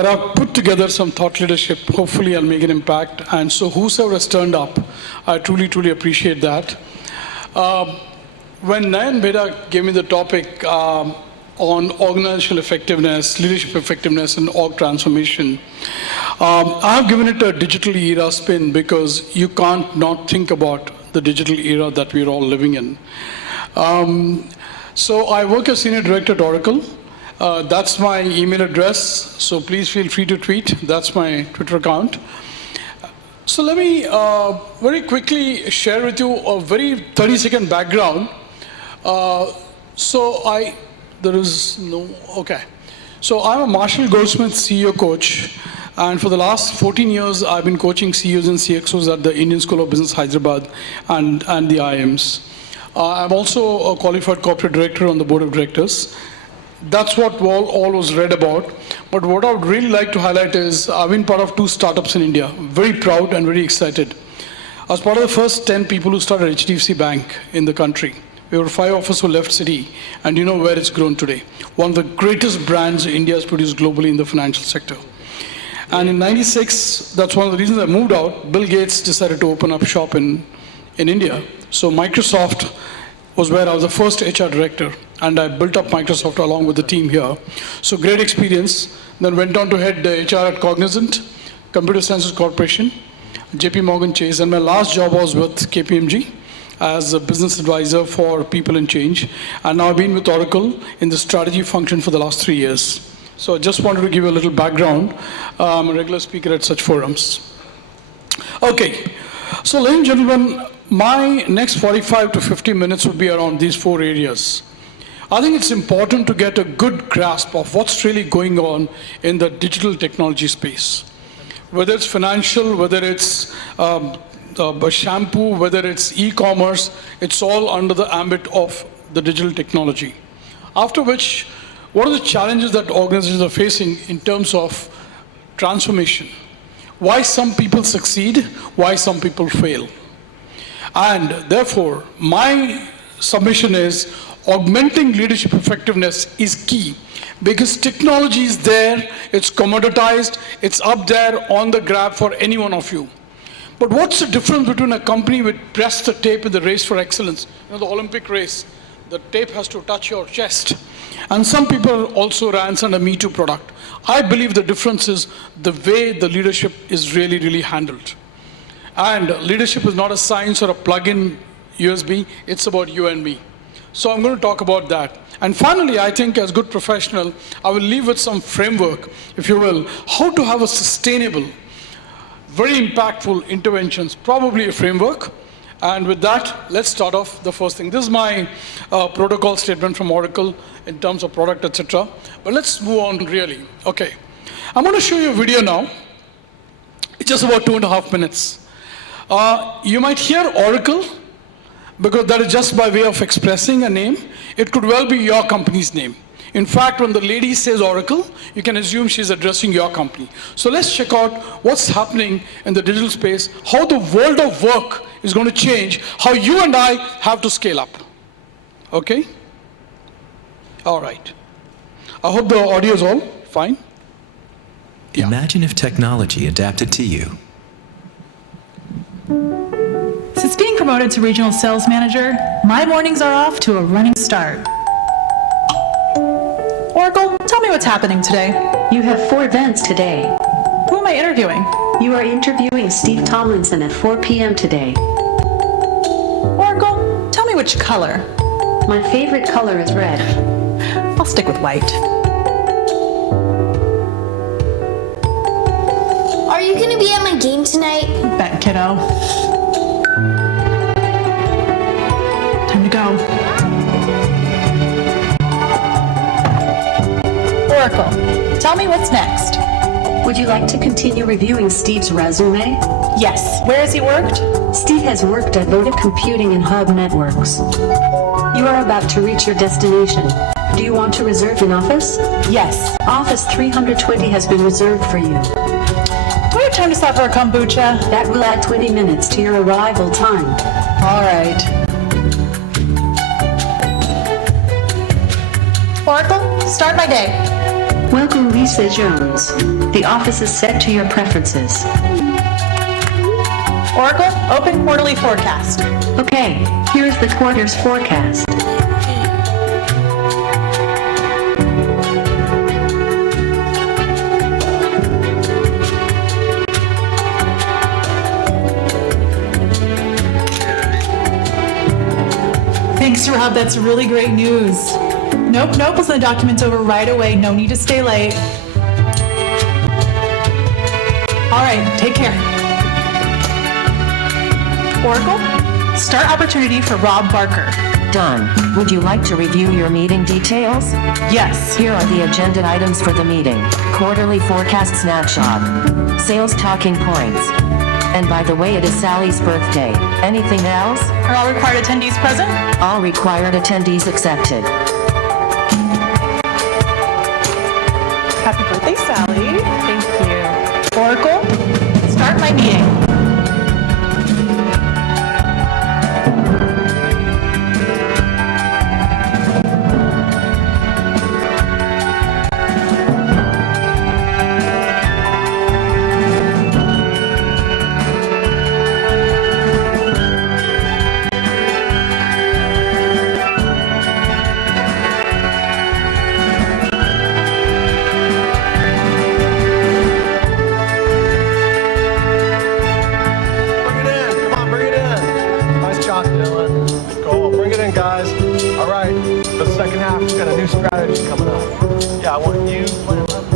but I've put together some thought leadership. Hopefully I'll make an impact. And so whosoever has turned up, I truly, truly appreciate that. When Nayan Beda gave me the topic on organizational effectiveness, leadership effectiveness, and org transformation, I've given it a digital era spin because you can't not think about the digital era that we're all living in. So I work as Senior Director at Oracle. That's my email address, so please feel free to tweet. That's my Twitter account. So let me very quickly share with you a very 30-second background. So I'm a Marshall Goldsmith CEO coach, and for the last 14 years, I've been coaching CEOs and CXOs at the Indian School of Business, Hyderabad, and the IIMs. I'm also a qualified corporate director on the board of directors. That's what all was read about. But what I would really like to highlight is I've been part of 2 startups in India. Very proud and very excited. I was part of the first 10 people who started HDFC Bank in the country. We were 5 of us who left Citi, and you know where it's grown today. One of the greatest brands India has produced globally in the financial sector. And in '96, that's one of the reasons I moved out. Bill Gates decided to open up shop in India. So Microsoft was where I was the first HR director, and I built up Microsoft along with the team here. So great experience. Then went on to head HR at Cognizant, Computer Sciences Corporation, JP Morgan Chase, and my last job was with KPMG as a business advisor for people and change. And now I've been with Oracle in the strategy function for the last 3 years. So I just wanted to give you a little background. I'm a regular speaker at such forums. Okay, so ladies and gentlemen, my next 45 to 50 minutes would be around these 4 areas. I think it's important to get a good grasp of what's really going on in the digital technology space. Whether it's financial, whether it's shampoo, whether it's e-commerce, it's all under the ambit of the digital technology. After which, what are the challenges that organizations are facing in terms of transformation? Why some people succeed, why some people fail. And therefore, my submission is augmenting leadership effectiveness is key because technology is there, it's commoditized, it's up there on the grab for any one of you. But what's the difference between a company which press the tape in the race for excellence? You know, the Olympic race, the tape has to touch your chest. And some people also ransom a Me Too product. I believe the difference is the way the leadership is really, really handled. And leadership is not a science or a plug-in USB, it's about you and me. So I'm going to talk about that. And finally, I think as good professional, I will leave with some framework, if you will, how to have a sustainable, very impactful interventions, probably a framework. And with that, let's start off the first thing. This is my protocol statement from Oracle in terms of product, etc. But let's move on really. Okay. I'm going to show you a video now. It's just about 2.5 minutes. You might hear Oracle, because that is just by way of expressing a name. It could well be your company's name. In fact, when the lady says Oracle, you can assume she's addressing your company. So let's check out what's happening in the digital space, how the world of work is going to change, how you and I have to scale up. Okay? All right. I hope the audio is all fine. Yeah. Imagine if technology adapted to you. Since being promoted to regional sales manager, my mornings are off to a running start. Oracle, tell me what's happening today. You have 4 events today. Who am I interviewing? You are interviewing Steve Tomlinson at 4 p.m. today. Oracle, tell me which color. My favorite color is red. I'll stick with white. Are you going to be at my game tonight? Bet, kiddo. Time to go. Oracle, tell me what's next. Would you like to continue reviewing Steve's resume? Yes. Where has he worked? Steve has worked at Votive Computing and Hub Networks. You are about to reach your destination. Do you want to reserve an office? Yes. Office 320 has been reserved for you. Do we have time to stop for a kombucha? That will add 20 minutes to your arrival time. All right. Oracle, start my day. Welcome, Lisa Jones. The office is set to your preferences. Oracle, open quarterly forecast. Okay, here's the quarter's forecast. Thanks, Rob. That's really great news. Nope, we'll send the documents over right away. No need to stay late. All right, take care. Oracle, start opportunity for Rob Barker. Done. Would you like to review your meeting details? Yes. Here are the agenda items for the meeting. Quarterly forecast snapshot. Sales talking points. And by the way, it is Sally's birthday. Anything else? Are all required attendees present? All required attendees accepted. Happy birthday, Sally. Thank you. Oracle, start my meeting. strategy coming up. Yeah, I want you playing left.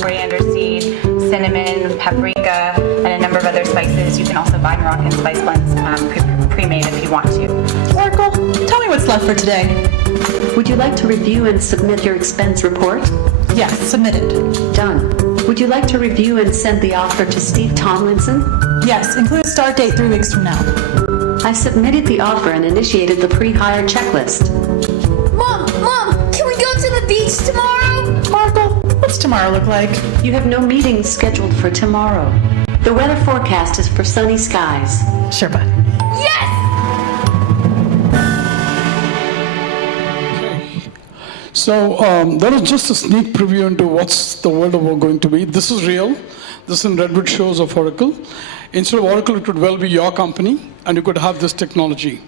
Coriander seed, cinnamon, paprika, and a number of other spices. You can also buy Moroccan spice blends pre-made if you want to. Oracle, tell me what's left for today. Would you like to review and submit your expense report? Yes, submitted. Done. Would you like to review and send the offer to Steve Tomlinson? Yes, include a start date 3 weeks from now. I submitted the offer and initiated the pre-hire checklist. Mom, can we go to the beach tomorrow? Oracle, what's tomorrow look like? You have no meetings scheduled for tomorrow. The weather forecast is for sunny skies. Sure, bud. Yes! So that was just a sneak preview into what's the world of work going to be. This is real. This is in Redwood Shores of Oracle. Instead of Oracle, it could well be your company, and you could have this technology.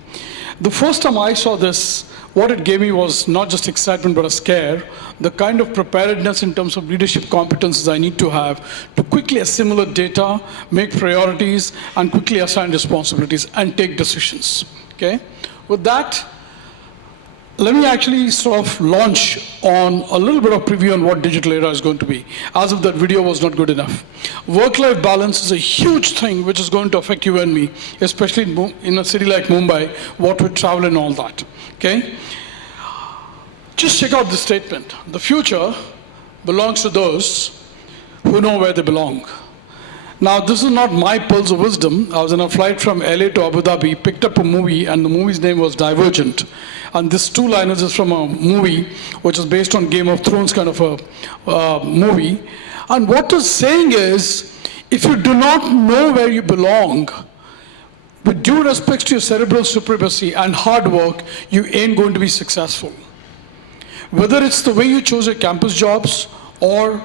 The first time I saw this, what it gave me was not just excitement, but a scare. The kind of preparedness in terms of leadership competences I need to have to quickly assimilate data, make priorities, and quickly assign responsibilities and take decisions. Okay? With that, let me actually sort of launch on a little bit of preview on what digital era is going to be, as if that video was not good enough. Work-life balance is a huge thing which is going to affect you and me, especially in a city like Mumbai, what with travel and all that, okay? Just check out this statement. The future belongs to those who know where they belong. Now, this is not my pearls of wisdom. I was on a flight from LA to Abu Dhabi, picked up a movie, and the movie's name was Divergent. And this two-liners is from a movie which is based on Game of Thrones kind of a movie. And what it's saying is, if you do not know where you belong, with due respect to your cerebral supremacy and hard work, you ain't going to be successful. Whether it's the way you chose your campus jobs or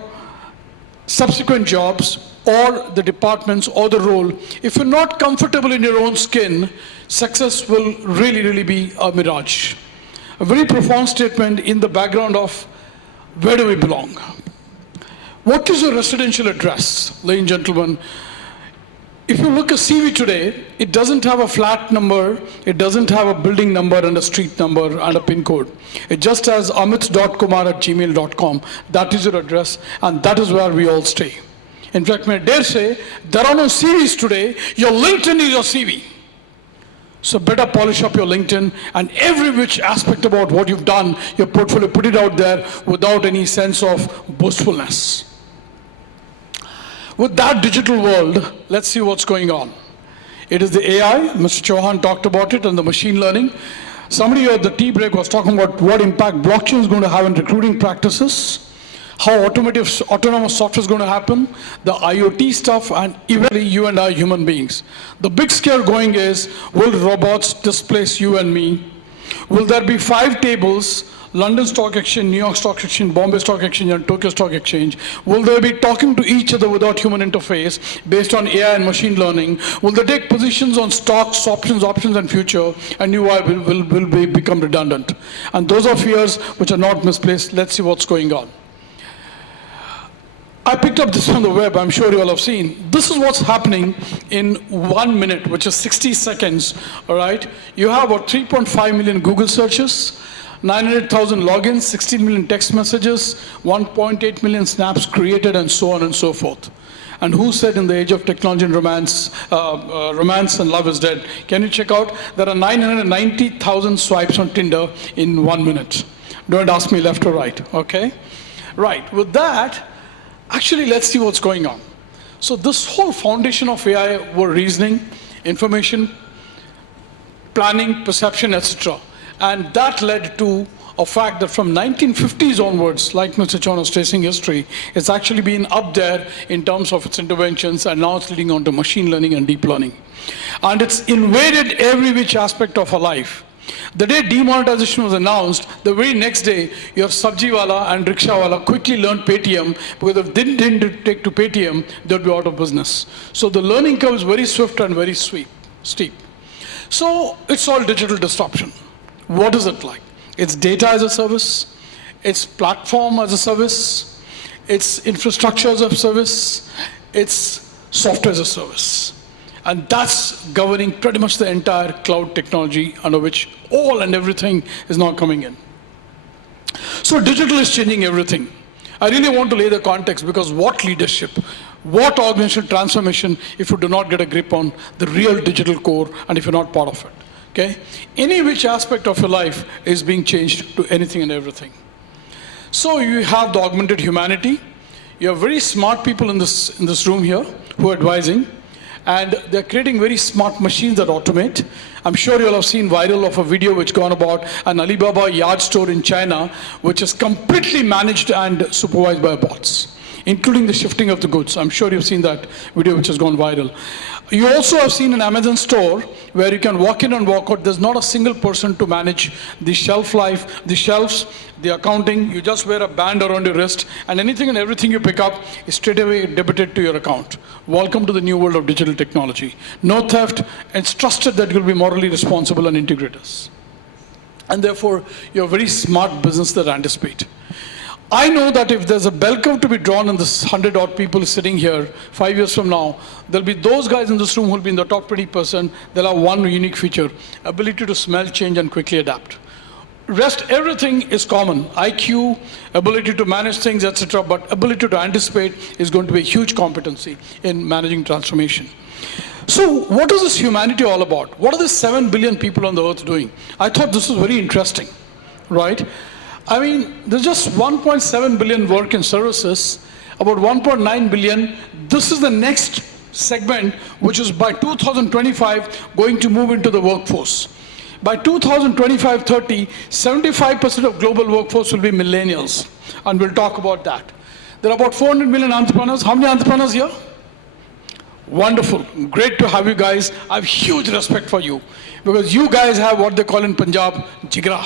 subsequent jobs, or the departments or the role, if you're not comfortable in your own skin, success will really be a mirage. A very profound statement in the background of where do we belong? What is your residential address, ladies and gentlemen? If you look at CV today, it doesn't have a flat number, it doesn't have a building number and a street number and a pin code. It just has amit.kumar@gmail.com. That is your address, and that is where we all stay. In fact, may I dare say, there are no CVs today. Your LinkedIn is your CV. So better polish up your LinkedIn and every which aspect about what you've done, your portfolio, put it out there without any sense of boastfulness. With that digital world, let's see what's going on. It is the AI, Mr. Chauhan talked about it, and the machine learning. Somebody at the tea break was talking about what impact blockchain is going to have in recruiting practices, how autonomous software is going to happen, the IoT stuff, and eventually you and I, human beings. The big scare going is, will robots displace you and me? Will there be 5 tables, London Stock Exchange, New York Stock Exchange, Bombay Stock Exchange, and Tokyo Stock Exchange? Will they be talking to each other without human interface based on AI and machine learning? Will they take positions on stocks, options, and future, and UI will become redundant? And those are fears which are not misplaced. Let's see what's going on. I picked up this on the web, I'm sure you all have seen. This is what's happening in 1 minute, which is 60 seconds, all right? You have about 3.5 million Google searches, 900,000 logins, 16 million text messages, 1.8 million snaps created, and so on and so forth. And who said in the age of technology and romance and love is dead? Can you check out? There are 990,000 swipes on Tinder in 1 minute. Don't ask me left or right, okay? Right, with that, actually let's see what's going on. So this whole foundation of AI were reasoning, information, planning, perception, etc. And that led to a fact that from 1950s onwards, like Mr. Chon was tracing history, it's actually been up there in terms of its interventions, and now it's leading on to machine learning and deep learning. And it's invaded every which aspect of our life. The day demonetization was announced, the very next day, your Sabjiwala and Rickshawala quickly learned Paytm, because if they didn't take to Paytm, they'd be out of business. So the learning curve is very swift and very steep. So it's all digital disruption. What is it like? It's data as a service, it's platform as a service, it's infrastructure as a service, it's software as a service. And that's governing pretty much the entire cloud technology under which all and everything is now coming in. So digital is changing everything. I really want to lay the context, because what leadership, what organizational transformation if you do not get a grip on the real digital core and if you're not part of it. Okay? Any which aspect of your life is being changed to anything and everything. So you have the augmented humanity. You have very smart people in this room here who are advising, and they're creating very smart machines that automate. I'm sure you'll have seen viral of a video which gone about an Alibaba yard store in China, which is completely managed and supervised by bots, including the shifting of the goods. I'm sure you've seen that video which has gone viral. You also have seen an Amazon store where you can walk in and walk out. There's not a single person to manage the shelf life, the shelves, the accounting. You just wear a band around your wrist, and anything and everything you pick up is straight away debited to your account. Welcome to the new world of digital technology. No theft. It's trusted that you'll be morally responsible and integrators. And therefore, you're a very smart business that anticipate. I know that if there's a bell curve to be drawn in this 100-odd people sitting here 5 years from now, there'll be those guys in this room who'll be in the top 20%. They'll have one unique feature: ability to smell change and quickly adapt. Rest, everything is common. IQ, ability to manage things, etc. But ability to anticipate is going to be a huge competency in managing transformation. So what is this humanity all about? What are the 7 billion people on the earth doing? I thought this was very interesting, right? I mean, there's just 1.7 billion work in services, about 1.9 billion. This is the next segment, which is by 2025 going to move into the workforce. By 2025-30, 75% of global workforce will be millennials, and we'll talk about that. There are about 400 million entrepreneurs. How many entrepreneurs here? Wonderful. Great to have you guys. I have huge respect for you, because you guys have what they call in Punjab, jigra.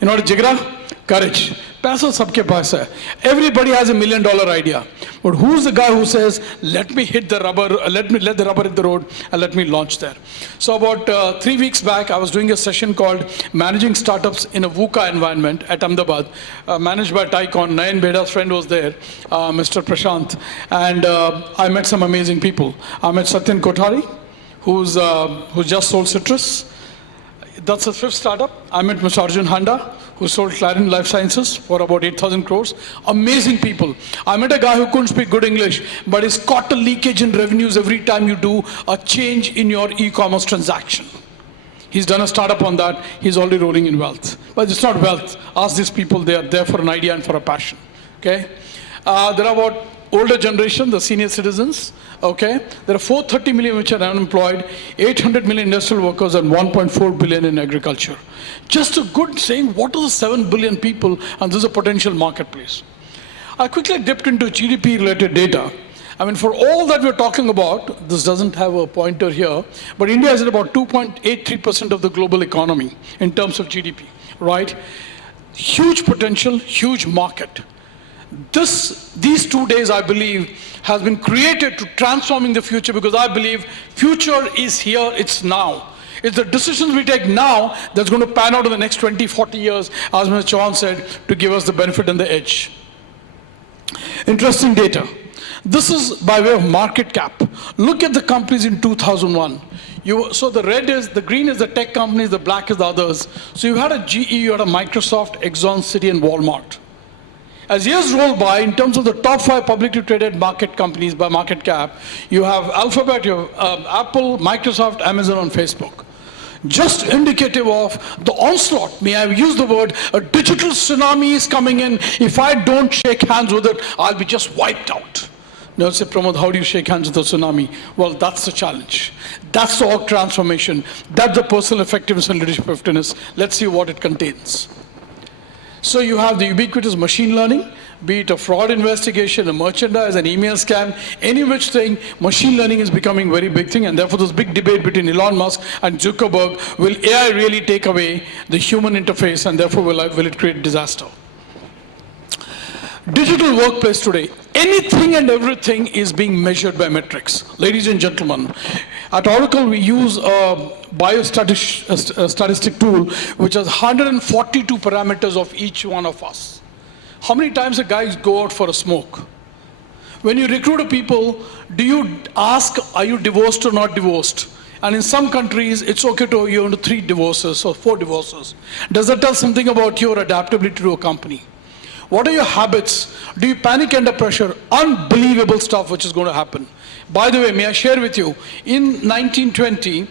You know what is jigra? Courage. Paisa sabke paas hai. Everybody has $1 million idea. But who's the guy who says, let me hit the rubber, let the rubber hit the road, and let me launch there? So about 3 weeks back, I was doing a session called Managing Startups in a VUCA Environment at Ahmedabad, managed by Tycon. Nayan Beda's friend was there, Mr. Prashant. And I met some amazing people. I met Satyan Kothari, who's just sold Citrus. That's the 5th startup. I met Mr. Arjun Handa, who sold Clarion Life Sciences for about 8,000 crores. Amazing people. I met a guy who couldn't speak good English, but he's caught a leakage in revenues every time you do a change in your e-commerce transaction. He's done a startup on that. He's already rolling in wealth. But it's not wealth. Ask these people. They are there for an idea and for a passion. Okay? There are about older generation, the senior citizens. Okay? There are 430 million which are unemployed, 800 million industrial workers, and 1.4 billion in agriculture. Just a good saying, what are the 7 billion people, and this is a potential marketplace. I quickly dipped into GDP-related data. I mean, for all that we're talking about, this doesn't have a pointer here, but India is at about 2.83% of the global economy in terms of GDP, right? Huge potential, huge market. These 2 days, I believe, has been created to transforming the future, because I believe future is here, it's now. It's the decisions we take now that's going to pan out in the next 20, 40 years, as Mr. Chauhan said, to give us the benefit and the edge. Interesting data. This is by way of market cap. Look at the companies in 2001. So the green is the tech companies, the black is the others. So you had a GE, you had a Microsoft, Exxon, Citi, and Walmart. As years roll by, in terms of the top 5 publicly traded market companies by market cap, you have Alphabet, you have Apple, Microsoft, Amazon, and Facebook. Just indicative of the onslaught, may I use the word, a digital tsunami is coming in. If I don't shake hands with it, I'll be just wiped out. Now say, Pramod, how do you shake hands with the tsunami? Well, that's the challenge. That's the org transformation. That's the personal effectiveness and leadership effectiveness. Let's see what it contains. So you have the ubiquitous machine learning, be it a fraud investigation, a merchandise, an email scam, any which thing, machine learning is becoming a very big thing, and therefore this big debate between Elon Musk and Zuckerberg, will AI really take away the human interface, and therefore will it create disaster? Digital workplace today, anything and everything is being measured by metrics. Ladies and gentlemen, at Oracle we use a biostatistic tool which has 142 parameters of each one of us. How many times a guys go out for a smoke? When you recruit people, do you ask, are you divorced or not divorced? And in some countries, it's okay to you into 3 divorces or 4 divorces. Does that tell something about your adaptability to a company? What are your habits? Do you panic under pressure? Unbelievable stuff which is going to happen. By the way, may I share with you, in 1920,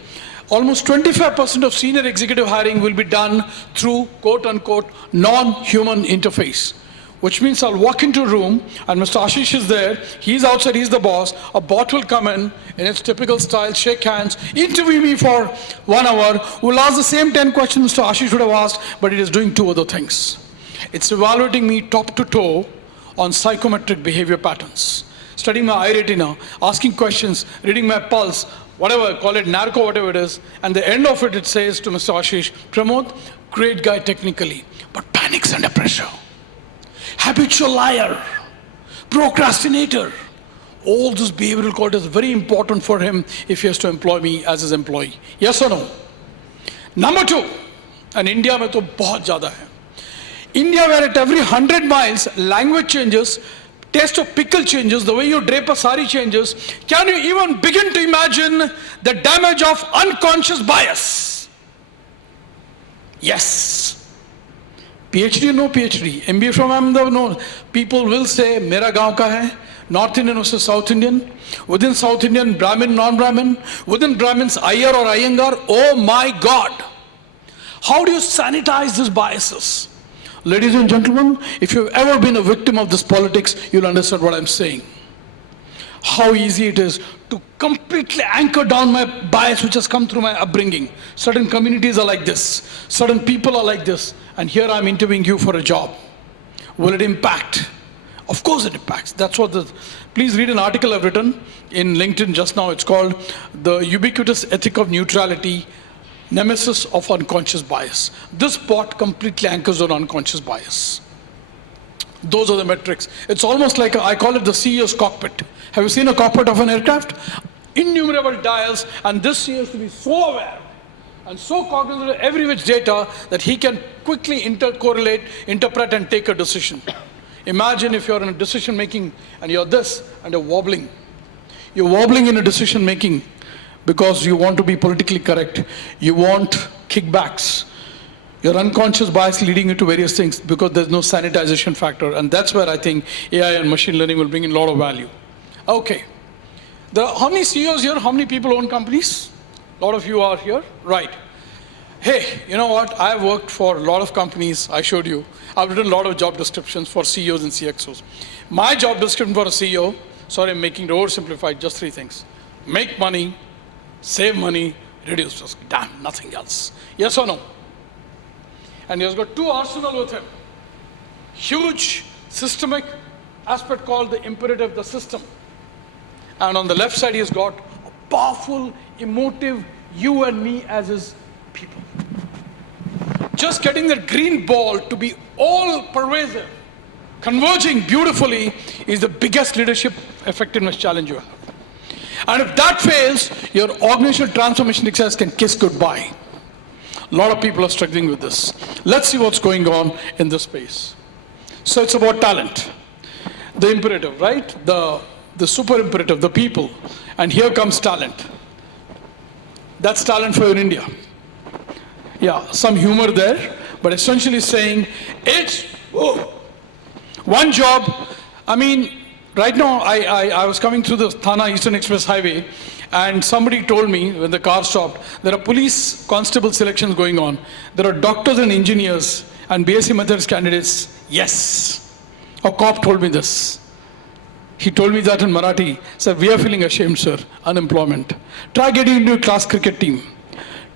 almost 25% of senior executive hiring will be done through, quote unquote, non-human interface. Which means I'll walk into a room and Mr. Ashish is there, he's outside, he's the boss, a bot will come in its typical style, shake hands, interview me for 1 hour, will ask the same 10 questions Mr. Ashish would have asked, but it is doing 2 other things. It's evaluating me top to toe on psychometric behavior patterns, studying my eye retina, asking questions, reading my pulse, whatever, call it narco, whatever it is, and the end of it, it says to Mr. Ashish, Pramod, great guy technically, but panics under pressure. Habitual liar, procrastinator. All those behavioral qualities are very important for him if he has to employ me as his employee. Yes or no? Number 2, and India mein to bahut zyada hai. India, where at every 100 miles, language changes, taste of pickle changes, the way you drape a sari changes. Can you even begin to imagine the damage of unconscious bias? Yes. PhD or no PhD, MBA from Ahmedabad, no. People will say, Mera gaon ka hai. North Indian versus South Indian. Within South Indian, Brahmin, non-Brahmin. Within Brahmins, Iyer or Iyengar. Oh my God. How do you sanitize these biases? Ladies and gentlemen, if you've ever been a victim of this politics, you'll understand what I'm saying. How easy it is to completely anchor down my bias which has come through my upbringing. Certain communities are like this. Certain people are like this. And here I'm interviewing you for a job. Will it impact? Of course it impacts. That's what please read an article I've written in LinkedIn just now. It's called The Ubiquitous Ethic of Neutrality, Nemesis of Unconscious Bias. This bot completely anchors on unconscious bias. Those are the metrics. It's almost like, I call it the CEO's cockpit. Have you seen a cockpit of an aircraft? Innumerable dials, and this CEO has to be so aware and so cognizant of every which data that he can quickly intercorrelate, interpret, and take a decision. Imagine if you're in a decision making and you're this and you're wobbling. You're wobbling in a decision making because you want to be politically correct. You want kickbacks. Your unconscious bias leading you to various things because there's no sanitization factor. And that's where I think AI and machine learning will bring in a lot of value. Okay. How many CEOs here? How many people own companies? A lot of you are here. Right. Hey, you know what? I've worked for a lot of companies. I showed you. I've written a lot of job descriptions for CEOs and CXOs. My job description for a CEO, sorry, I'm making it oversimplified, just 3 things. Make money, save money, reduce risk. Damn, nothing else. Yes or no? And he has got 2 arsenal with him. Huge, systemic, aspect called the imperative, the system. And on the left side, he has got a powerful, emotive, you and me as his people. Just getting that green ball to be all pervasive, converging beautifully, is the biggest leadership effectiveness challenge you have. And if that fails, your organizational transformation exercise can kiss goodbye. A lot of people are struggling with this. Let's see what's going on in this space. So it's about talent. The imperative, right? The super imperative, the people. And here comes talent. That's talent for in India. Yeah, some humor there, but essentially saying it's one job. I mean, right now I was coming through the Thana Eastern Express Highway, and somebody told me when the car stopped, there are police constable selections going on. There are doctors and engineers and BSc methods candidates. Yes. A cop told me this. He told me that in Marathi. Said, we are feeling ashamed, sir. Unemployment. Try getting into a class cricket team.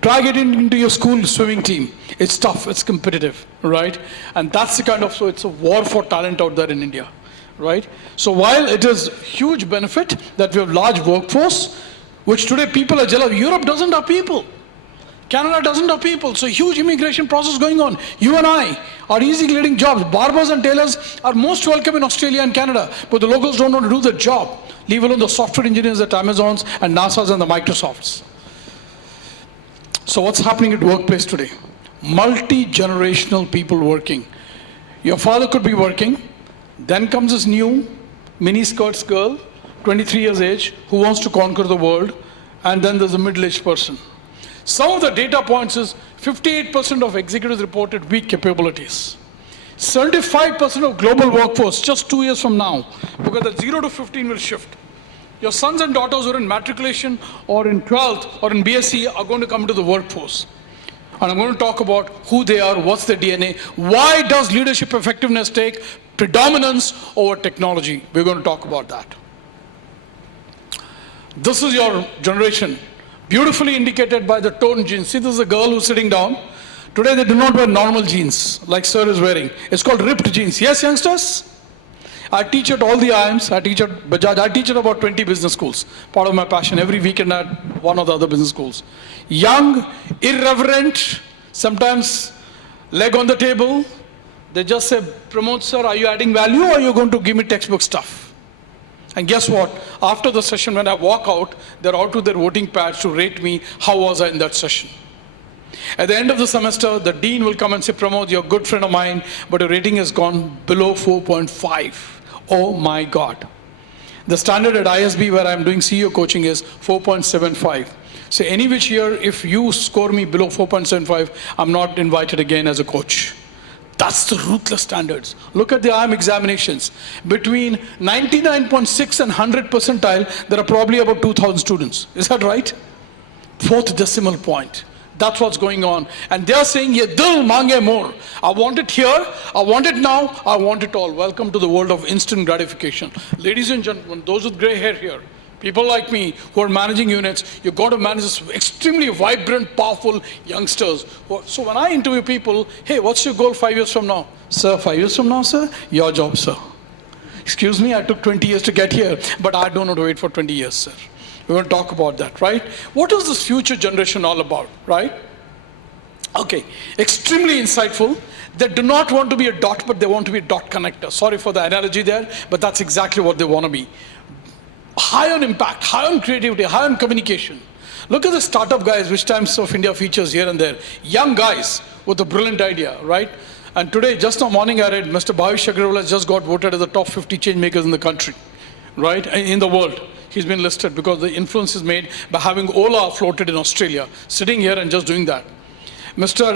Try getting into your school swimming team. It's tough, it's competitive, right? And that's the kind of, so it's a war for talent out there in India, right? So while it is huge benefit that we have large workforce, which today people are jealous, Europe doesn't have people. Canada doesn't have people, so huge immigration process going on. You and I are easily getting jobs. Barbers and tailors are most welcome in Australia and Canada, but the locals don't want to do the job, leave alone the software engineers at Amazons and NASA's and the Microsofts. So what's happening at workplace today? Multi-generational people working. Your father could be working, then comes this new mini-skirts girl, 23 years age, who wants to conquer the world, and then there's a middle-aged person. Some of the data points is 58% of executives reported weak capabilities. 75% of global workforce just 2 years from now, because the 0 to 15 will shift. Your sons and daughters who are in matriculation or in 12th or in BSc are going to come to the workforce. And I'm going to talk about who they are, what's their DNA, why does leadership effectiveness take predominance over technology. We're going to talk about that. This is your generation, beautifully indicated by the toned jeans. See, this is a girl who's sitting down. Today they do not wear normal jeans like sir is wearing. It's called ripped jeans. Yes, youngsters? I teach at all the IIMs. I teach at Bajaj. I teach at about 20 business schools. Part of my passion. Every weekend at one of the other business schools. Young, irreverent, sometimes leg on the table. They just say, Pramod sir, are you adding value or are you going to give me textbook stuff? And guess what? After the session, when I walk out, they're out with their voting pads to rate me, how was I in that session. At the end of the semester, the dean will come and say, Pramod, you're a good friend of mine, but your rating has gone below 4.5. Oh my God. The standard at ISB where I'm doing CEO coaching is 4.75. So any which year, if you score me below 4.75, I'm not invited again as a coach. That's the ruthless standards. Look at the IIM examinations. Between 99.6 and 100 percentile, there are probably about 2,000 students. Is that right? Fourth decimal point. That's what's going on. And they're saying, ye dil mange more. I want it here, I want it now, I want it all. Welcome to the world of instant gratification. Ladies and gentlemen, those with gray hair here, people like me who are managing units, you've got to manage this extremely vibrant, powerful youngsters. So when I interview people, hey, what's your goal 5 years from now? Sir, 5 years from now, sir? Your job, sir. Excuse me, I took 20 years to get here, but I don't want to wait for 20 years, sir. We're going to talk about that, right? What is this future generation all about, right? Okay, extremely insightful. They do not want to be a dot, but they want to be a dot connector. Sorry for the analogy there, but that's exactly what they want to be. High on impact, high on creativity, high on communication. Look at the startup guys, which Times of India features here and there. Young guys with a brilliant idea, right? And today, just now morning I read, Mr. Bhavish Agrawal has just got voted as the top 50 change makers in the country, right? In the world. He's been listed because the influence is made by having Ola floated in Australia, sitting here and just doing that. Mr.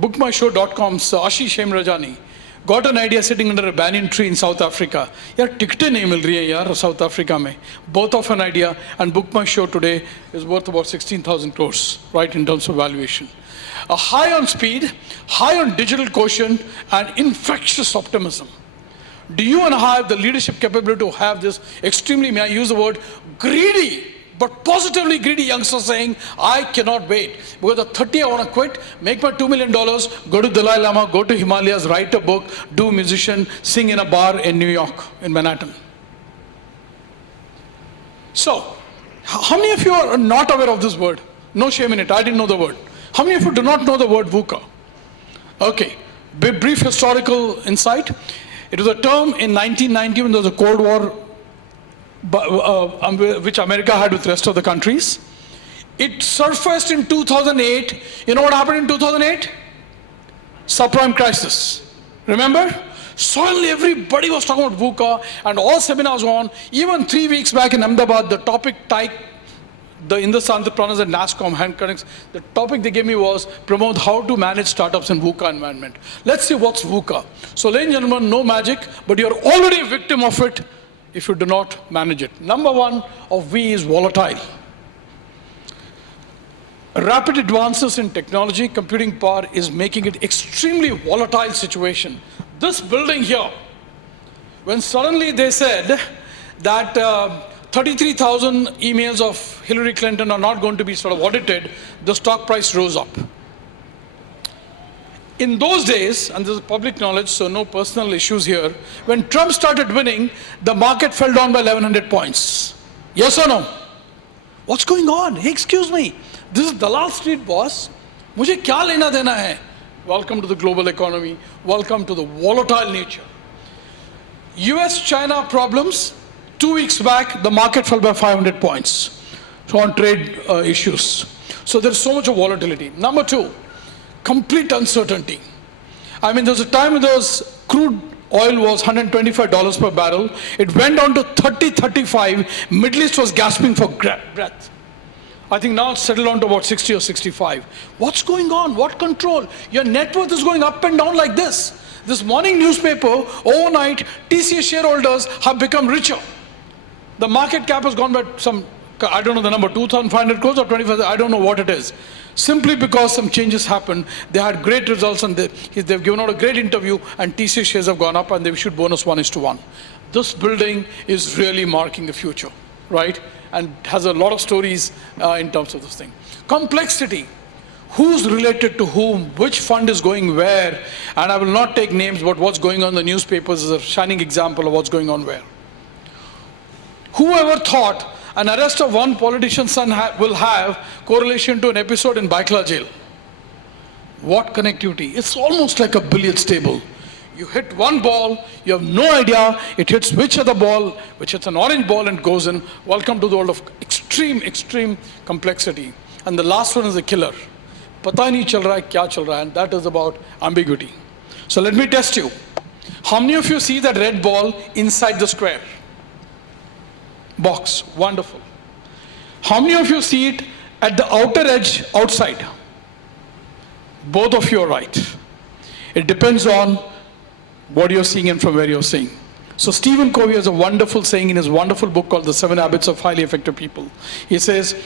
BookMyShow.com's Ashish Hemrajani got an idea sitting under a banyan tree in South Africa. Yaar, tickete nahi mil rahi hai yaar, South Africa mein. Both of an idea, and Book My Show today is worth about 16,000 crores, right, in terms of valuation. A high on speed, high on digital quotient, and infectious optimism. Do you and I have the leadership capability to have this extremely, may I use the word, greedy but positively greedy youngsters saying, I cannot wait. Because at 30, I want to quit, make my $2 million, go to Dalai Lama, go to Himalayas, write a book, do musician, sing in a bar in New York, in Manhattan. So, how many of you are not aware of this word? No shame in it, I didn't know the word. How many of you do not know the word VUCA? Okay, brief historical insight. It was a term in 1990 when there was a Cold War which America had with the rest of the countries. It surfaced in 2008. You know what happened in 2008? Subprime crisis. Remember? Suddenly everybody was talking about VUCA and all seminars were on. Even 3 weeks back in Ahmedabad, the topic the Indus entrepreneurs at NASCOM hand connects, the topic they gave me was, Pramod, how to manage startups in VUCA environment. Let's see what's VUCA. So ladies and gentlemen, no magic, but you're already a victim of it if you do not manage it. Number one of V is volatile. Rapid advances in technology, computing power is making it extremely volatile situation. This building here, when suddenly they said that 33,000 emails of Hillary Clinton are not going to be sort of audited, the stock price rose up. In those days, and this is public knowledge, so no personal issues here, when Trump started winning, the market fell down by 1,100 points. Yes or no? What's going on? Hey, excuse me. This is Dalal Street, boss. Mujhe kya lena dena hai? Welcome to the global economy. Welcome to the volatile nature. US-China problems. 2 weeks back, the market fell by 500 points. So on trade issues. So there's so much of volatility. Number two, complete uncertainty. I mean, there was a time when crude oil was $125 per barrel. It went down to 30, 35. Middle East was gasping for breath. I think now it's settled down to about 60 or 65. What's going on? What control? Your net worth is going up and down like this. This morning newspaper, overnight, TCS shareholders have become richer. The market cap has gone by some, I don't know the number, 2,500 crores or 25, I don't know what it is. Simply because some changes happened, they had great results and they've given out a great interview and TCS shares have gone up and they've issued bonus 1:1. This building is really marking the future, right? And has a lot of stories in terms of this thing. Complexity. Who's related to whom, which fund is going where, and I will not take names, but what's going on in the newspapers is a shining example of what's going on where. Whoever thought an arrest of one politician's son will have correlation to an episode in Baikla jail? What connectivity? It's almost like a billiards table. You hit one ball, you have no idea, it hits which other ball, which hits an orange ball and goes in. Welcome to the world of extreme complexity. And the last one is the killer. Pata nahi chal raha hai, kya chal raha hai, and that is about ambiguity. So let me test you. How many of you see that red ball inside the square box? Wonderful. How many of you see it at the outer edge outside? Both of you are right. It depends on what you're seeing and from where you're seeing. So Stephen Covey has a wonderful saying in his wonderful book called The 7 Habits of Highly Effective People. He says,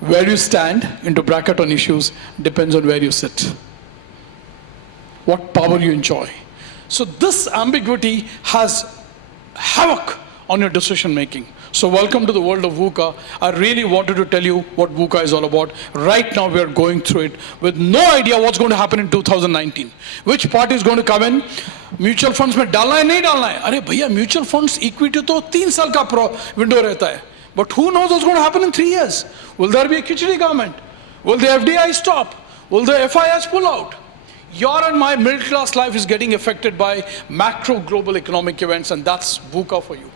where you stand, into bracket on issues, depends on where you sit. What power you enjoy. So this ambiguity has havoc on your decision making. So welcome to the world of VUCA. I really wanted to tell you what VUCA is all about. Right now we are going through it with no idea what's going to happen in 2019. Which party is going to come in? Mutual funds में डालना है नहीं डालना है? अरे भैया mutual funds equity तो 3 साल का window रहता है. But who knows what's going to happen in 3 years? Will there be a khichdi government? Will the FDI stop? Will the FIS pull out? Your and my middle class life is getting affected by macro global economic events, and that's VUCA for you.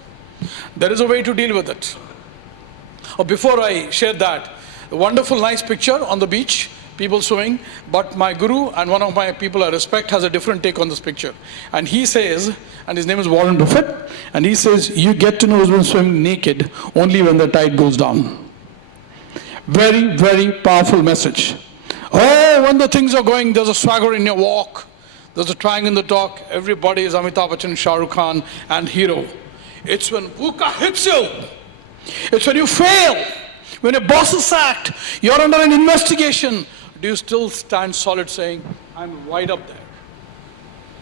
There is a way to deal with it. Before I share that, a wonderful nice picture on the beach, people swimming, but my guru and one of my people I respect has a different take on this picture. And he says, and his name is Warren Buffett, and he says, you get to know who's been swimming naked only when the tide goes down. Very, very powerful message. Oh, when the things are going, there's a swagger in your walk. There's a twang in the talk. Everybody is Amitabh Bachchan, Shah Rukh Khan, and hero. It's when VUCA hits you. It's when you fail. When your boss is sacked, you're under an investigation. Do you still stand solid saying, I'm right up there?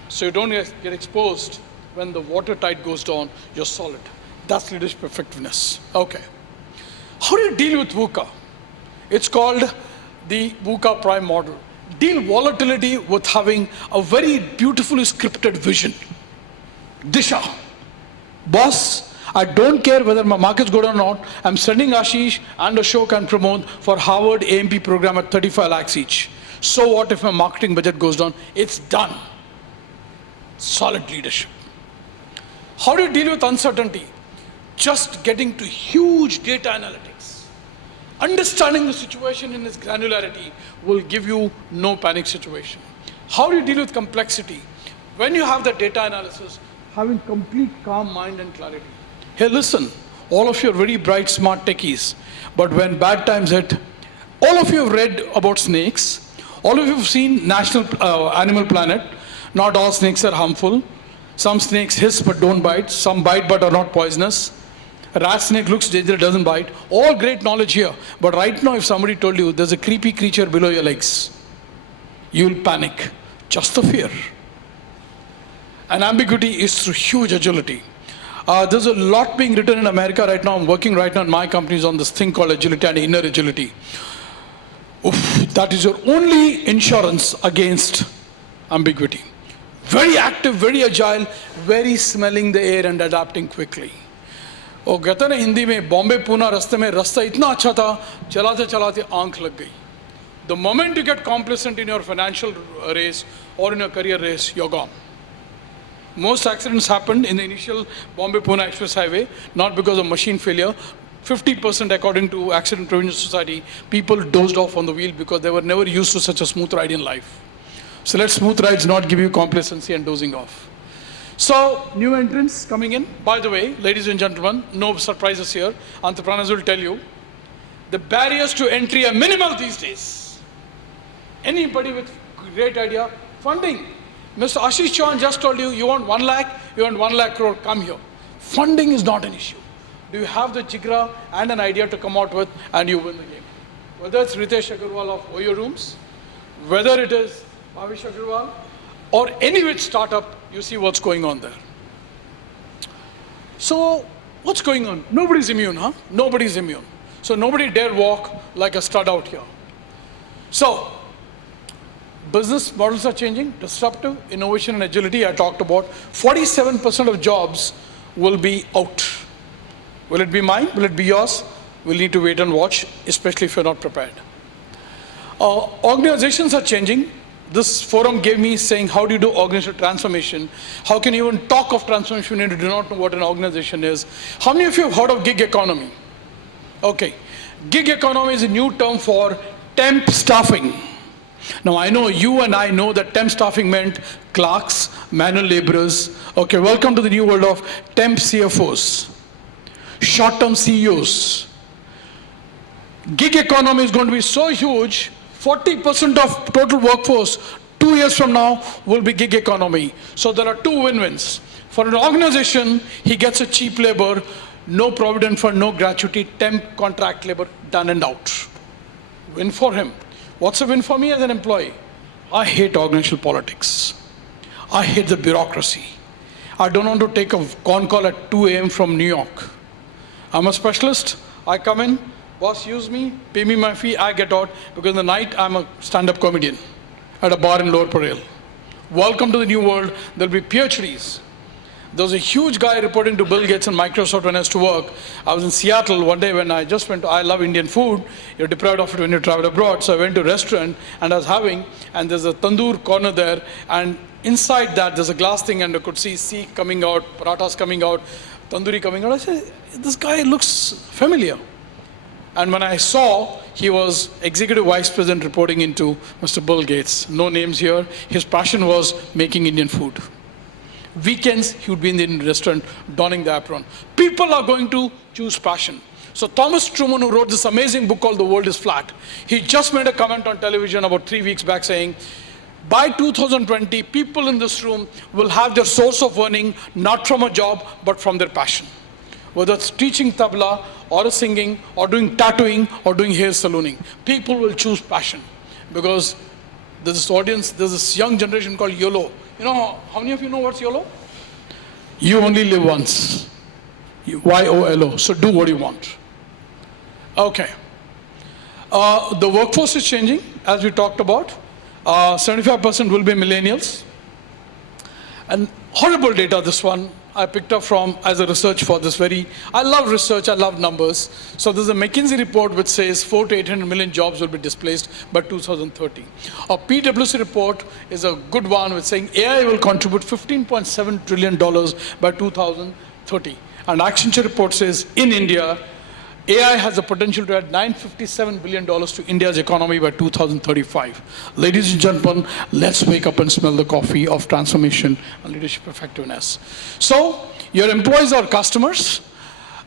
So you don't get exposed when the water tide goes down, you're solid. That's leadership effectiveness. Okay. How do you deal with VUCA? It's called the VUCA Prime model. Deal volatility with having a very beautifully scripted vision. Disha. Boss, I don't care whether my markets go down or not. I'm sending Ashish and Ashok and Pramod for Harvard AMP program at 35 lakhs each. So what if my marketing budget goes down? It's done. Solid leadership. How do you deal with uncertainty? Just getting to huge data analytics. Understanding the situation in its granularity will give you no panic situation. How do you deal with complexity? When you have the data analysis, having complete calm mind and clarity. Hey, listen, all of you are very bright, smart techies, but when bad times hit, all of you have read about snakes. All of you have seen National Animal Planet. Not all snakes are harmful. Some snakes hiss but don't bite. Some bite but are not poisonous. A rat snake looks dangerous, doesn't bite. All great knowledge here. But right now, if somebody told you there's a creepy creature below your legs, you'll panic. Just the fear. And ambiguity is through huge agility. There's a lot being written in America right now. I'm working right now in my companies on this thing called agility and inner agility. Oof, that is your only insurance against ambiguity. Very active, very agile, very smelling the air and adapting quickly. वो कहते हैं ना हिंदी में बॉम्बे पूना रास्ते में रास्ता इतना अच्छा था चलाते चलाते आंख लग गई. The moment you get complacent in your financial race or in your career race, you're gone. Most accidents happened in the initial Bombay-Pune Express Highway, not because of machine failure. 50% according to Accident Prevention Society, people dozed off on the wheel because they were never used to such a smooth ride in life. So let smooth rides not give you complacency and dozing off. So new entrants coming in. By the way, ladies and gentlemen, no surprises here. Entrepreneurs will tell you, the barriers to entry are minimal these days. Anybody with great idea, funding. Mr. Ashish Chauhan just told you, you want 1 lakh, you want 1 lakh crore, come here. Funding is not an issue. Do you have the jigra and an idea to come out with, and you win the game. Whether it's Ritesh Agarwal of Oyo Rooms, whether it is Bhavish Agarwal, or any which startup, you see what's going on there. So, what's going on? Nobody's immune, huh? Nobody's immune. So nobody dare walk like a stud out here. So, business models are changing, disruptive, innovation and agility I talked about. 47% of jobs will be out. Will it be mine? Will it be yours? We'll need to wait and watch, especially if you're not prepared. Organizations are changing. This forum gave me saying, how do you do organizational transformation? How can you even talk of transformation when you do not know what an organization is? How many of you have heard of gig economy? Okay. Gig economy is a new term for temp staffing. Now, I know you and I know that temp staffing meant clerks, manual laborers. Okay, welcome to the new world of temp CFOs, short-term CEOs. Gig economy is going to be so huge, 40% of total workforce 2 years from now will be gig economy. So there are two win-wins. For an organization, he gets a cheap labor, no provident fund, no gratuity, temp contract labor, done and out. Win for him. What's a win for me as an employee? I hate organizational politics. I hate the bureaucracy. I don't want to take a con call at 2 a.m. from New York. I'm a specialist. I come in, boss use me, pay me my fee, I get out, because in the night I'm a stand-up comedian at a bar in Lower Parel. Welcome to the new world. There'll be PhDs. There was a huge guy reporting to Bill Gates and Microsoft when I used to work. I was in Seattle one day when I just went to, I love Indian food. You're deprived of it when you travel abroad. So I went to a restaurant and I was having, and there's a tandoor corner there, and inside that there's a glass thing and I could see Sikh coming out, parathas coming out, tandoori coming out. I said, this guy looks familiar. And when I saw, he was executive vice president reporting into Mr. Bill Gates. No names here. His passion was making Indian food. Weekends, he would be in the Indian restaurant donning the apron. People are going to choose passion. So Thomas Truman, who wrote this amazing book called The World is Flat, he just made a comment on television about 3 weeks back saying, by 2020, people in this room will have their source of earning not from a job, but from their passion. Whether it's teaching tabla, or singing, or doing tattooing, or doing hair salooning. People will choose passion. Because there's this audience, there's this young generation called YOLO. You know, how many of you know what's YOLO? You only live once. YOLO. So do what you want. Okay. The workforce is changing, as we talked about. 75% will be millennials. And horrible data, this one, I picked up from as a research for this I love research, I love numbers. So there's a McKinsey report which says 400 to 800 million jobs will be displaced by 2030. A PwC report is a good one which saying AI will contribute $15.7 trillion by 2030. And Accenture report says in India, AI has the potential to add $957 billion to India's economy by 2035. Ladies and gentlemen, let's wake up and smell the coffee of transformation and leadership effectiveness. So, your employees are customers.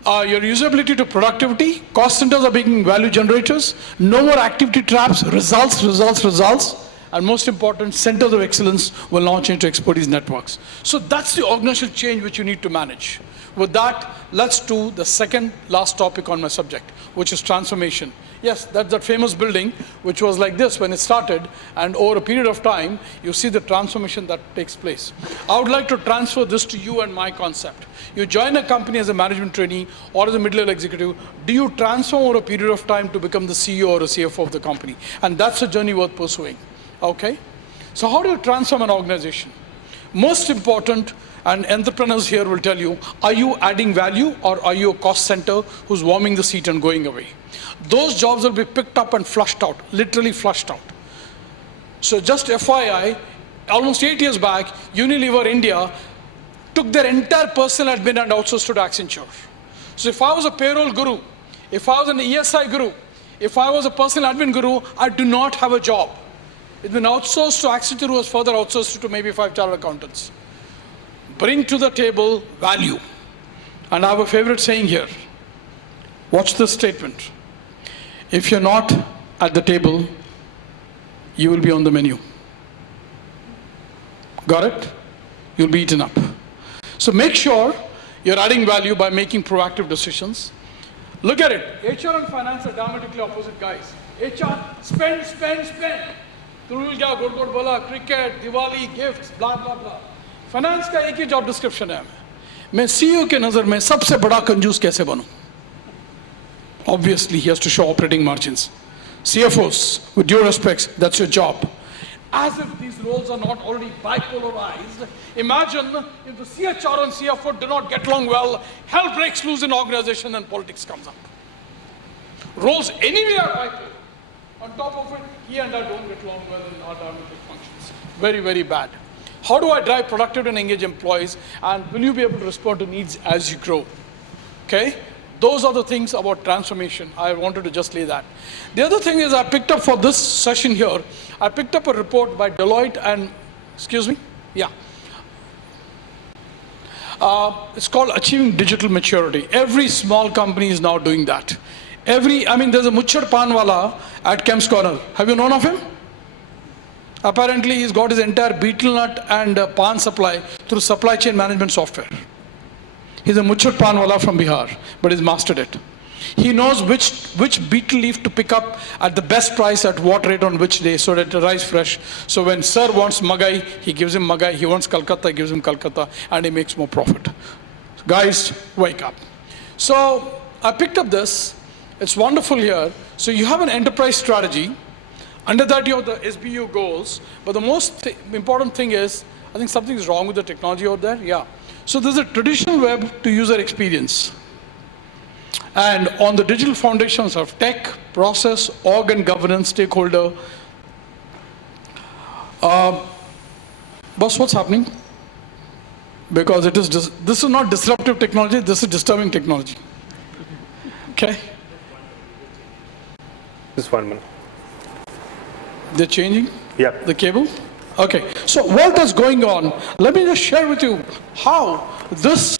Your usability to productivity. Cost centers are becoming value generators. No more activity traps. Results, results, results. And most important, centers of excellence will launch into expertise networks. So that's the organizational change which you need to manage. With that, let's do the second last topic on my subject, which is transformation. Yes, that's that famous building, which was like this when it started, and over a period of time, you see the transformation that takes place. I would like to transfer this to you and my concept. You join a company as a management trainee or as a middle-level executive, do you transform over a period of time to become the CEO or a CFO of the company? And that's a journey worth pursuing, okay? So how do you transform an organization? Most important, and entrepreneurs here will tell you, are you adding value or are you a cost center who's warming the seat and going away? Those jobs will be picked up and flushed out, literally flushed out. So just FYI, almost 8 years back, Unilever India took their entire personal admin and outsourced to Accenture. So if I was a payroll guru, if I was an ESI guru, if I was a personal admin guru, I do not have a job. It's been outsourced to Accenture, who has further outsourced to maybe 5 chartered accountants. Bring to the table value. And I have a favorite saying here. Watch this statement. If you're not at the table, you will be on the menu. Got it? You'll be eaten up. So make sure you're adding value by making proactive decisions. Look at it. HR and finance are diametrically opposite guys. HR, spend, spend, spend. Cricket, Diwali, gifts, blah, blah, blah. Finance का एक ही job description है मैं CEO के नजर में सबसे बड़ा कंजूस कैसे बनूं obviously he has to show operating margins. CFOs, with due respects, that's your job. As if these roles are not already bipolarized, imagine if the CHR and CFO do not get along well, hell breaks loose in organization and politics comes up. Roles anyway are bipolar. On top of it, he and I don't get along well in our diametric functions. Very, very bad. How do I drive productive and engage employees? And will you be able to respond to needs as you grow? Okay? Those are the things about transformation. I wanted to just lay that. The other thing is I picked up for this session here, I picked up a report by Deloitte and, excuse me? Yeah. It's called Achieving Digital Maturity. Every small company is now doing that. There's a Muchad Panwala at Kemp's Corner. Have you known of him? Apparently, he's got his entire betel nut and pan supply through supply chain management software. He's a Muchad Panwala from Bihar, but he's mastered it. He knows which betel leaf to pick up at the best price at what rate on which day so that it arrives fresh. So when Sir wants Magai, he gives him Magai. He wants Calcutta, he gives him Calcutta, and he makes more profit. Guys, wake up. So I picked up this. It's wonderful here. So you have an enterprise strategy. Under that, you have the SBU goals. But the most important thing is, I think something is wrong with the technology out there. Yeah. So there's a traditional web to user experience. And on the digital foundations of tech, process, org and governance, stakeholder. Boss, what's happening? Because this is not disruptive technology, this is disturbing technology. Okay? Just 1 minute. They're changing? Yeah. The cable? Okay, so what is going on? Let me just share with you how this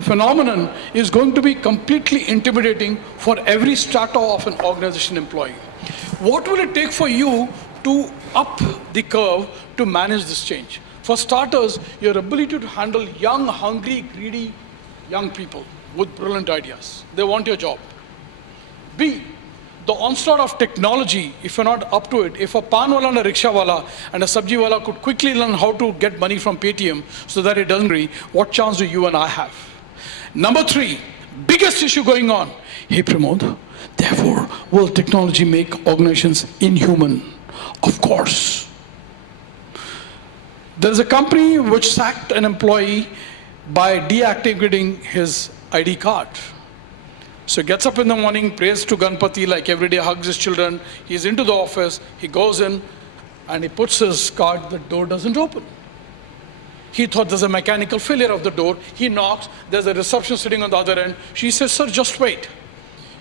phenomenon is going to be completely intimidating for every strata of an organization employee. What will it take for you to up the curve to manage this change? For starters, your ability to handle young, hungry, greedy young people with brilliant ideas. They want your job. B, the onslaught of technology, if you're not up to it, if a panwala and a rickshawala and a sabjiwala could quickly learn how to get money from Paytm so that it doesn't agree, what chance do you and I have? Number 3, Biggest issue going on. Hey, Pramod, therefore, will technology make organizations inhuman? Of course. There's a company which sacked an employee by deactivating his ID card. So he gets up in the morning, prays to Ganpati like every day, hugs his children. He's into the office, he goes in and he puts his card, the door doesn't open. He thought there's a mechanical failure of the door. He knocks, there's a receptionist sitting on the other end. She says, sir, just wait.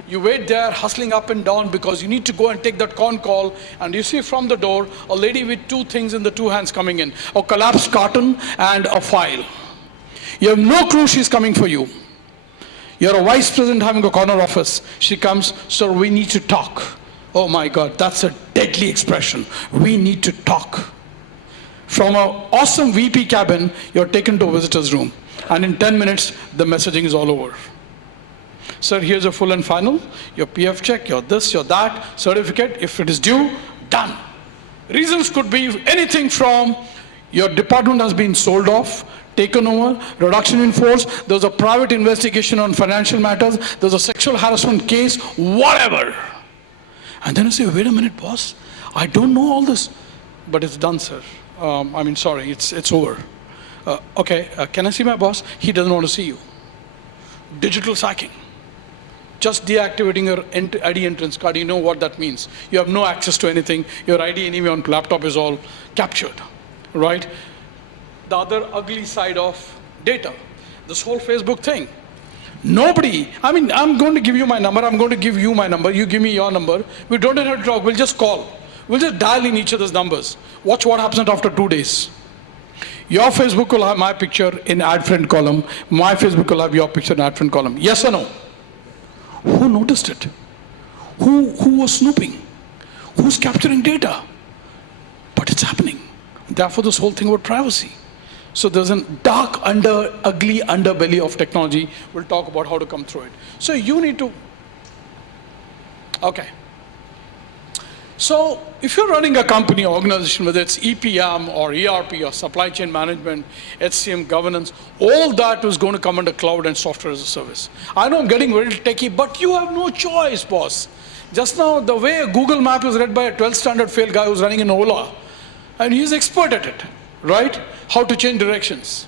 You wait there, hustling up and down because you need to go and take that con call. And you see from the door, a lady with two things in the two hands coming in, a collapsed carton and a file. You have no clue she's coming for you. You're a vice president having a corner office. She comes, sir, we need to talk. Oh my God, that's a deadly expression. We need to talk. From an awesome VP cabin, you're taken to a visitor's room. And in 10 minutes, the messaging is all over. Sir, here's your full and final, your PF check, your this, your that, certificate, if it is due, done. Reasons could be anything from your department has been sold off, taken over, reduction in force, there's a private investigation on financial matters, there's a sexual harassment case, whatever. And then I say, wait a minute, boss, I don't know all this. But it's done, sir. Sorry, it's over. Can I see my boss? He doesn't want to see you. Digital sacking. Just deactivating your ID entrance card, you know what that means. You have no access to anything. Your ID anyway on laptop is all captured, right? The other ugly side of data, this whole Facebook thing. Nobody, I'm going to give you my number, I'm going to give you my number, you give me your number. We don't have to talk, we'll just call. We'll just dial in each other's numbers. Watch what happens after 2 days. Your Facebook will have my picture in add friend column. My Facebook will have your picture in add friend column. Yes or no? Who noticed it? Who was snooping? Who's capturing data? But it's happening. Therefore, this whole thing about privacy. So there's a dark, ugly underbelly of technology. We'll talk about how to come through it. So you need to, okay. So if you're running a company or organization, whether it's EPM or ERP or supply chain management, HCM governance, all that is going to come under cloud and software as a service. I know I'm getting very techie, but you have no choice, boss. Just now, the way a Google map is read by a 12th standard fail guy who's running in Ola, and he's expert at it, right? How to change directions.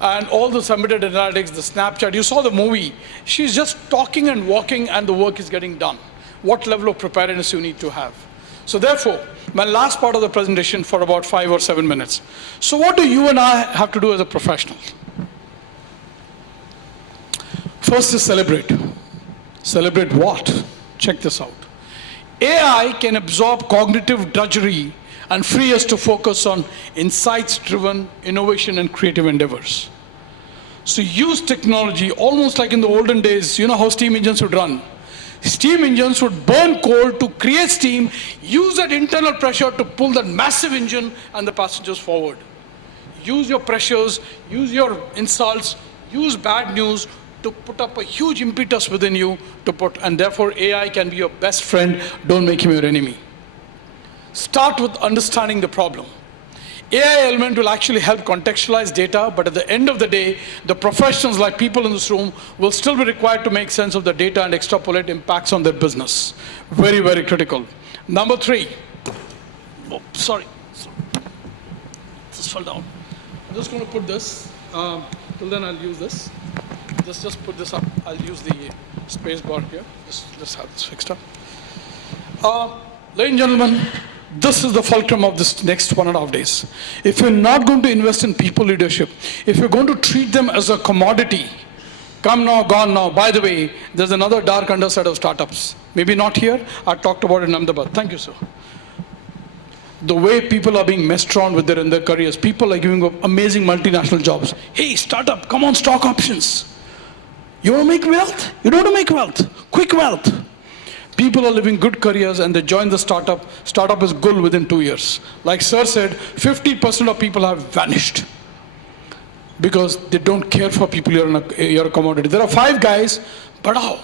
And all the submitted analytics, the Snapchat, you saw the movie. She's just talking and walking and the work is getting done. What level of preparedness you need to have. So therefore, my last part of the presentation for about 5 or 7 minutes. So what do you and I have to do as a professional? First is celebrate. Celebrate what? Check this out. AI can absorb cognitive drudgery and free us to focus on insights-driven innovation and creative endeavors. So use technology almost like in the olden days, you know how steam engines would run. Steam engines would burn coal to create steam, use that internal pressure to pull that massive engine and the passengers forward. Use your pressures, use your insults, use bad news to put up a huge impetus within you and therefore AI can be your best friend, don't make him your enemy. Start with understanding the problem. AI element will actually help contextualize data, but at the end of the day, the professionals like people in this room will still be required to make sense of the data and extrapolate impacts on their business. Very, very critical. Number 3. Oh, sorry. This fell down. I'm just going to put this. Till then I'll use this. Just put this up. I'll use the space bar here. Just have this fixed up. Ladies and gentlemen, this is the fulcrum of this next 1.5 days. If you're not going to invest in people leadership, if you're going to treat them as a commodity, come now, gone now. By the way, there's another dark underside of startups. Maybe not here. I talked about it in Ahmedabad. Thank you, sir. The way people are being messed around with in their careers. People are giving up amazing multinational jobs. Hey, startup, come on, stock options. You want to make wealth? You don't want to make wealth. Quick wealth. People are living good careers and they join the startup. Startup is gone within 2 years. Like sir said, 50% of people have vanished because they don't care for people. You're a commodity. There are 5 guys, badao,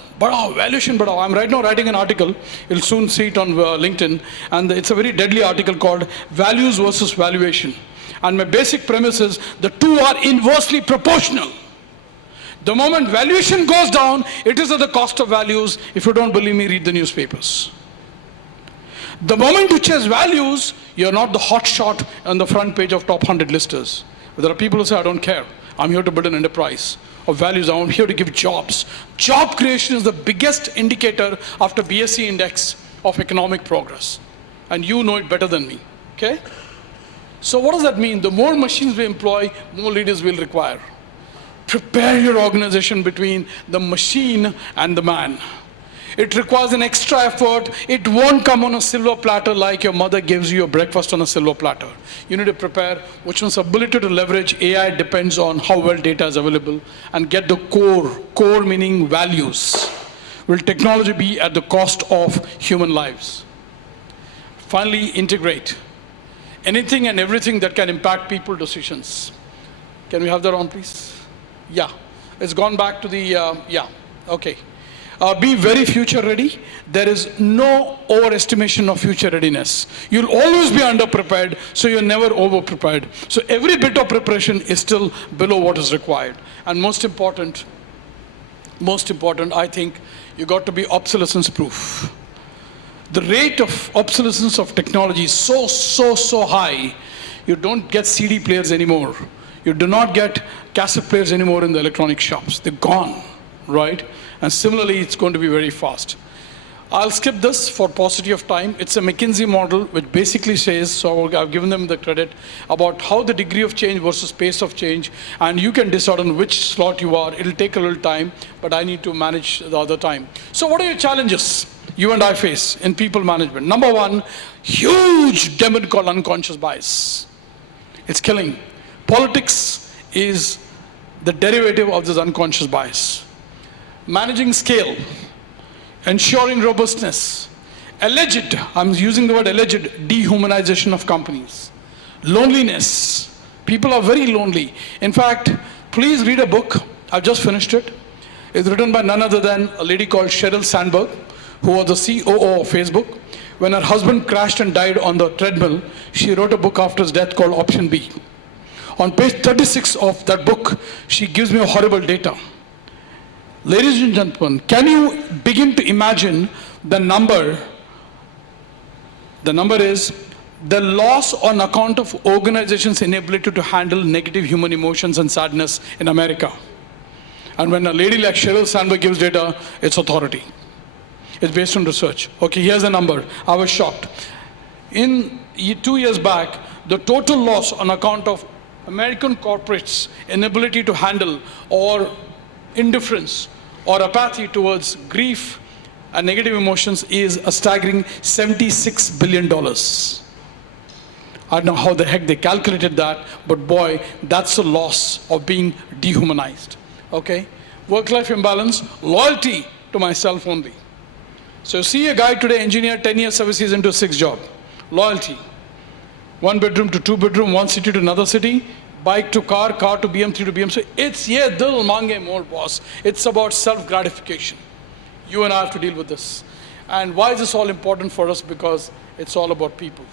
valuation badao. I'm right now writing an article. You'll soon see it on LinkedIn. And it's a very deadly article called Values versus Valuation. And my basic premise is the two are inversely proportional. The moment valuation goes down, it is at the cost of values. If you don't believe me, read the newspapers. The moment you chase values, you're not the hot shot on the front page of top 100 listers. But there are people who say, I don't care. I'm here to build an enterprise of values. I'm here to give jobs. Job creation is the biggest indicator after BSE index of economic progress. And you know it better than me, okay? So what does that mean? The more machines we employ, more leaders we'll require. Prepare your organization between the machine and the man. It requires an extra effort. It won't come on a silver platter like your mother gives you your breakfast on a silver platter. You need to prepare, which one's ability to leverage AI depends on how well data is available, and get the core meaning values. Will technology be at the cost of human lives? Finally, integrate. Anything and everything that can impact people decisions. Can we have that on, please? Yeah, it's gone back to the, yeah, okay. Be very future ready. There is no overestimation of future readiness. You'll always be underprepared, so you're never overprepared. So every bit of preparation is still below what is required. And most important, I think, you got to be obsolescence proof. The rate of obsolescence of technology is so high, you don't get CD players anymore. You do not get cassette players anymore in the electronic shops. They're gone, right? And similarly, it's going to be very fast. I'll skip this for paucity of time. It's a McKinsey model which basically says, so I've given them the credit, about how the degree of change versus pace of change, and you can decide on which slot you are. It'll take a little time, but I need to manage the other time. So what are your challenges you and I face in people management? Number one, huge demon called unconscious bias. It's killing. Politics is the derivative of this unconscious bias. Managing scale, ensuring robustness, alleged, I'm using the word alleged, dehumanization of companies. Loneliness, people are very lonely. In fact, please read a book, I've just finished it. It's written by none other than a lady called Sheryl Sandberg, who was the COO of Facebook. When her husband crashed and died on the treadmill, she wrote a book after his death called Option B. On page 36 of that book, she gives me a horrible data. Ladies and gentlemen, can you begin to imagine the number? The number is the loss on account of organizations' inability to handle negative human emotions and sadness in America. And when a lady like Sheryl Sandberg gives data, it's authority. It's based on research. Okay, here's the number. I was shocked. 2 years back, the total loss on account of American corporates' inability to handle or indifference or apathy towards grief and negative emotions is a staggering $76 billion. I don't know how the heck they calculated that, but boy, that's the loss of being dehumanized. Okay? Work-life imbalance, loyalty to myself only. So see a guy today, engineer, 10 years services into a 6 job. Loyalty. 1 bedroom to 2 bedroom, 1 city to another city, bike to car, car to BM3 to BM. So it's ye dil mange more, boss. It's about self-gratification. You and I have to deal with this. And why is this all important for us? Because it's all about people.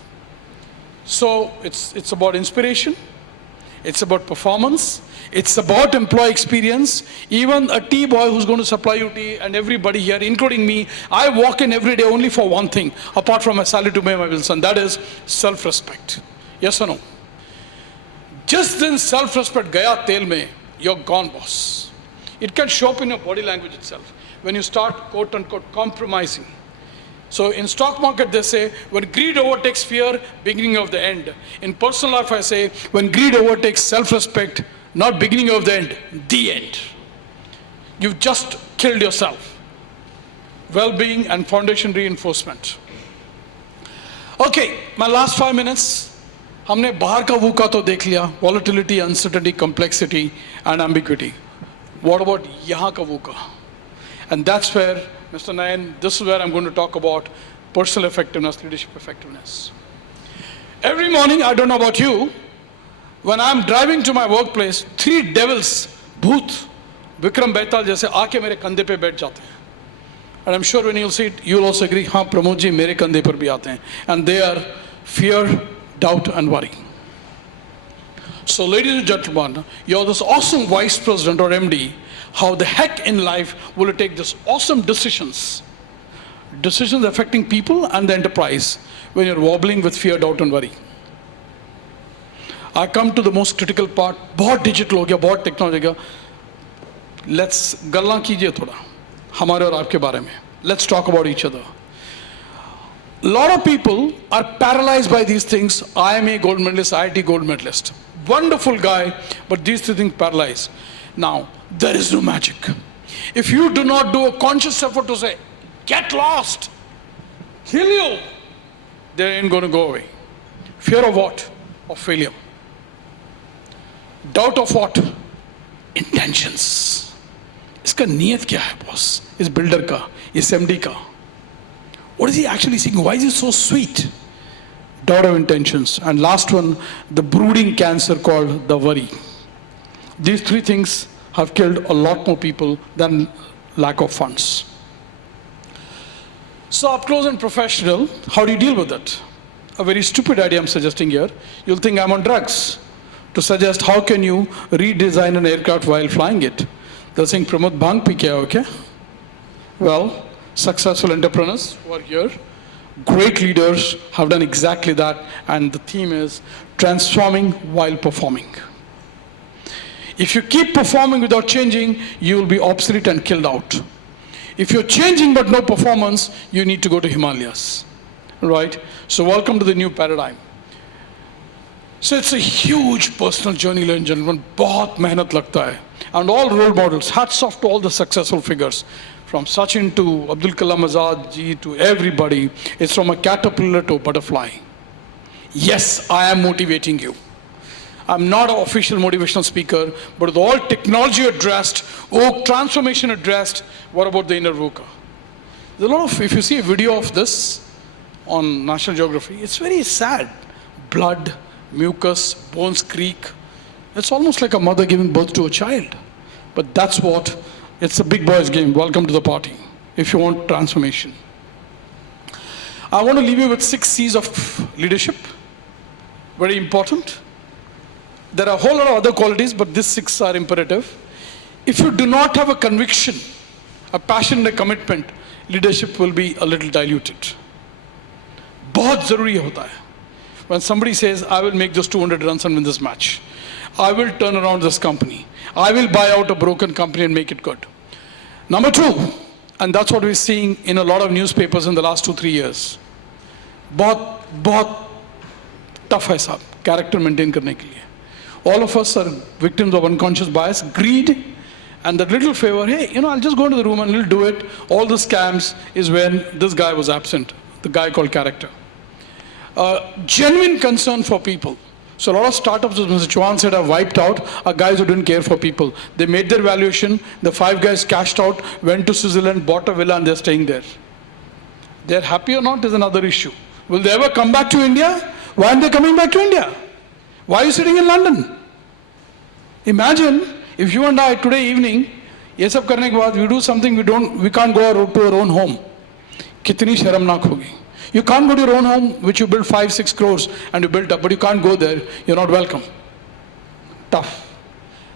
So it's about inspiration. It's about performance. It's about employee experience. Even a tea boy who's going to supply you tea, and everybody here, including me, I walk in every day only for one thing, apart from a salary to pay my bills, and that is self-respect. Yes or no? Just then self-respect gaya tel mein, you're gone, boss. It can show up in your body language itself. When you start, quote unquote, compromising. So in stock market, they say, when greed overtakes fear, beginning of the end. In personal life, I say, when greed overtakes self-respect, not beginning of the end, the end. You've just killed yourself. Well-being and foundation reinforcement. Okay, my last 5 minutes. हमने बाहर का VUCA तो देख लिया, volatility, uncertainty, complexity, and ambiguity. What about यहाँ का VUCA? And that's where, Mr. Nayan, this is where I'm going to talk about personal effectiveness, leadership effectiveness. Every morning, I don't know about you, when I'm driving to my workplace, 3 devils, Bhoot, Vikram Baital जैसे आके मेरे कंधे पे बैठ जाते हैं. And I'm sure when you'll see it, you'll also agree, हाँ प्रमोद जी मेरे कंधे पर भी आते हैं. And they are fear, doubt and worry. So ladies and gentlemen, you're this awesome vice president or MD. How the heck in life will you take this awesome decisions affecting people and the enterprise when you're wobbling with fear, doubt and worry? I come to the most critical part. बहुत digital हो गया, बहुत technology का. Let's गल्ला कीजिए थोड़ा हमारे और आपके बारे में. Let's talk about each other. A lot of people are paralyzed by these things. IMA gold medalist, IIT gold medalist. Wonderful guy, but these three things paralyze. Now, there is no magic. If you do not do a conscious effort to say, get lost, kill you, they ain't going to go away. Fear of what? Of failure. Doubt of what? Intentions. इसका नियत क्या है boss? इस builder का, इस MD का? What is he actually seeking? Why is he so sweet? Doubt of intentions. And last one, the brooding cancer called the worry. These three things have killed a lot more people than lack of funds. So up close and professional, how do you deal with it? A very stupid idea I'm suggesting here. You'll think I'm on drugs to suggest how can you redesign an aircraft while flying it. They're saying, Pramod, bhang pi kya hai, okay? Well, successful entrepreneurs who are here, great leaders have done exactly that, and the theme is transforming while performing. If you keep performing without changing, you will be obsolete and killed out. If you're changing but no performance, you need to go to Himalayas, right? So welcome to the new paradigm. So it's a huge personal journey, ladies and gentlemen. बहुत मेहनत लगता है. And all role models, hats off to all the successful figures. From Sachin to Abdul Kalam Azad ji to everybody. It's from a caterpillar to a butterfly. Yes, I am motivating you. I'm not an official motivational speaker, but with all technology addressed, transformation addressed, what about the inner VUCA? There's a lot of, if you see a video of this on National Geography, it's very sad. Blood, mucus, bones creak. It's almost like a mother giving birth to a child. But that's what, it's a big boys game. Welcome to the party, if you want transformation. I want to leave you with 6 C's of leadership. Very important. There are a whole lot of other qualities, but these 6 are imperative. If you do not have a conviction, a passion and a commitment, leadership will be a little diluted. बहुत ज़रूरी होता है. When somebody says, I will make those 200 runs and win this match. I will turn around this company. I will buy out a broken company and make it good. Number 2, and that's what we're seeing in a lot of newspapers in the last 2-3 years. बहुत tough है साहब, character maintain करने के लिए. All of us are victims of unconscious bias, greed, and that little favor, hey, I'll just go into the room and we'll do it. All the scams is when this guy was absent, the guy called character. Genuine concern for people. So a lot of startups, as Mr. Chauhan said, are wiped out, are guys who didn't care for people. They made their valuation, the 5 guys cashed out, went to Switzerland, bought a villa, and they're staying there. They're happy or not is another issue. Will they ever come back to India? Why aren't they coming back to India? Why are you sitting in London? Imagine if you and I today evening, ये सब करने के बाद we do something we can't go to our own home. कितनी शर्मनाक होगी. You can't go to your own home, which you built 5-6 crores and you built up, but you can't go there. You're not welcome. Tough.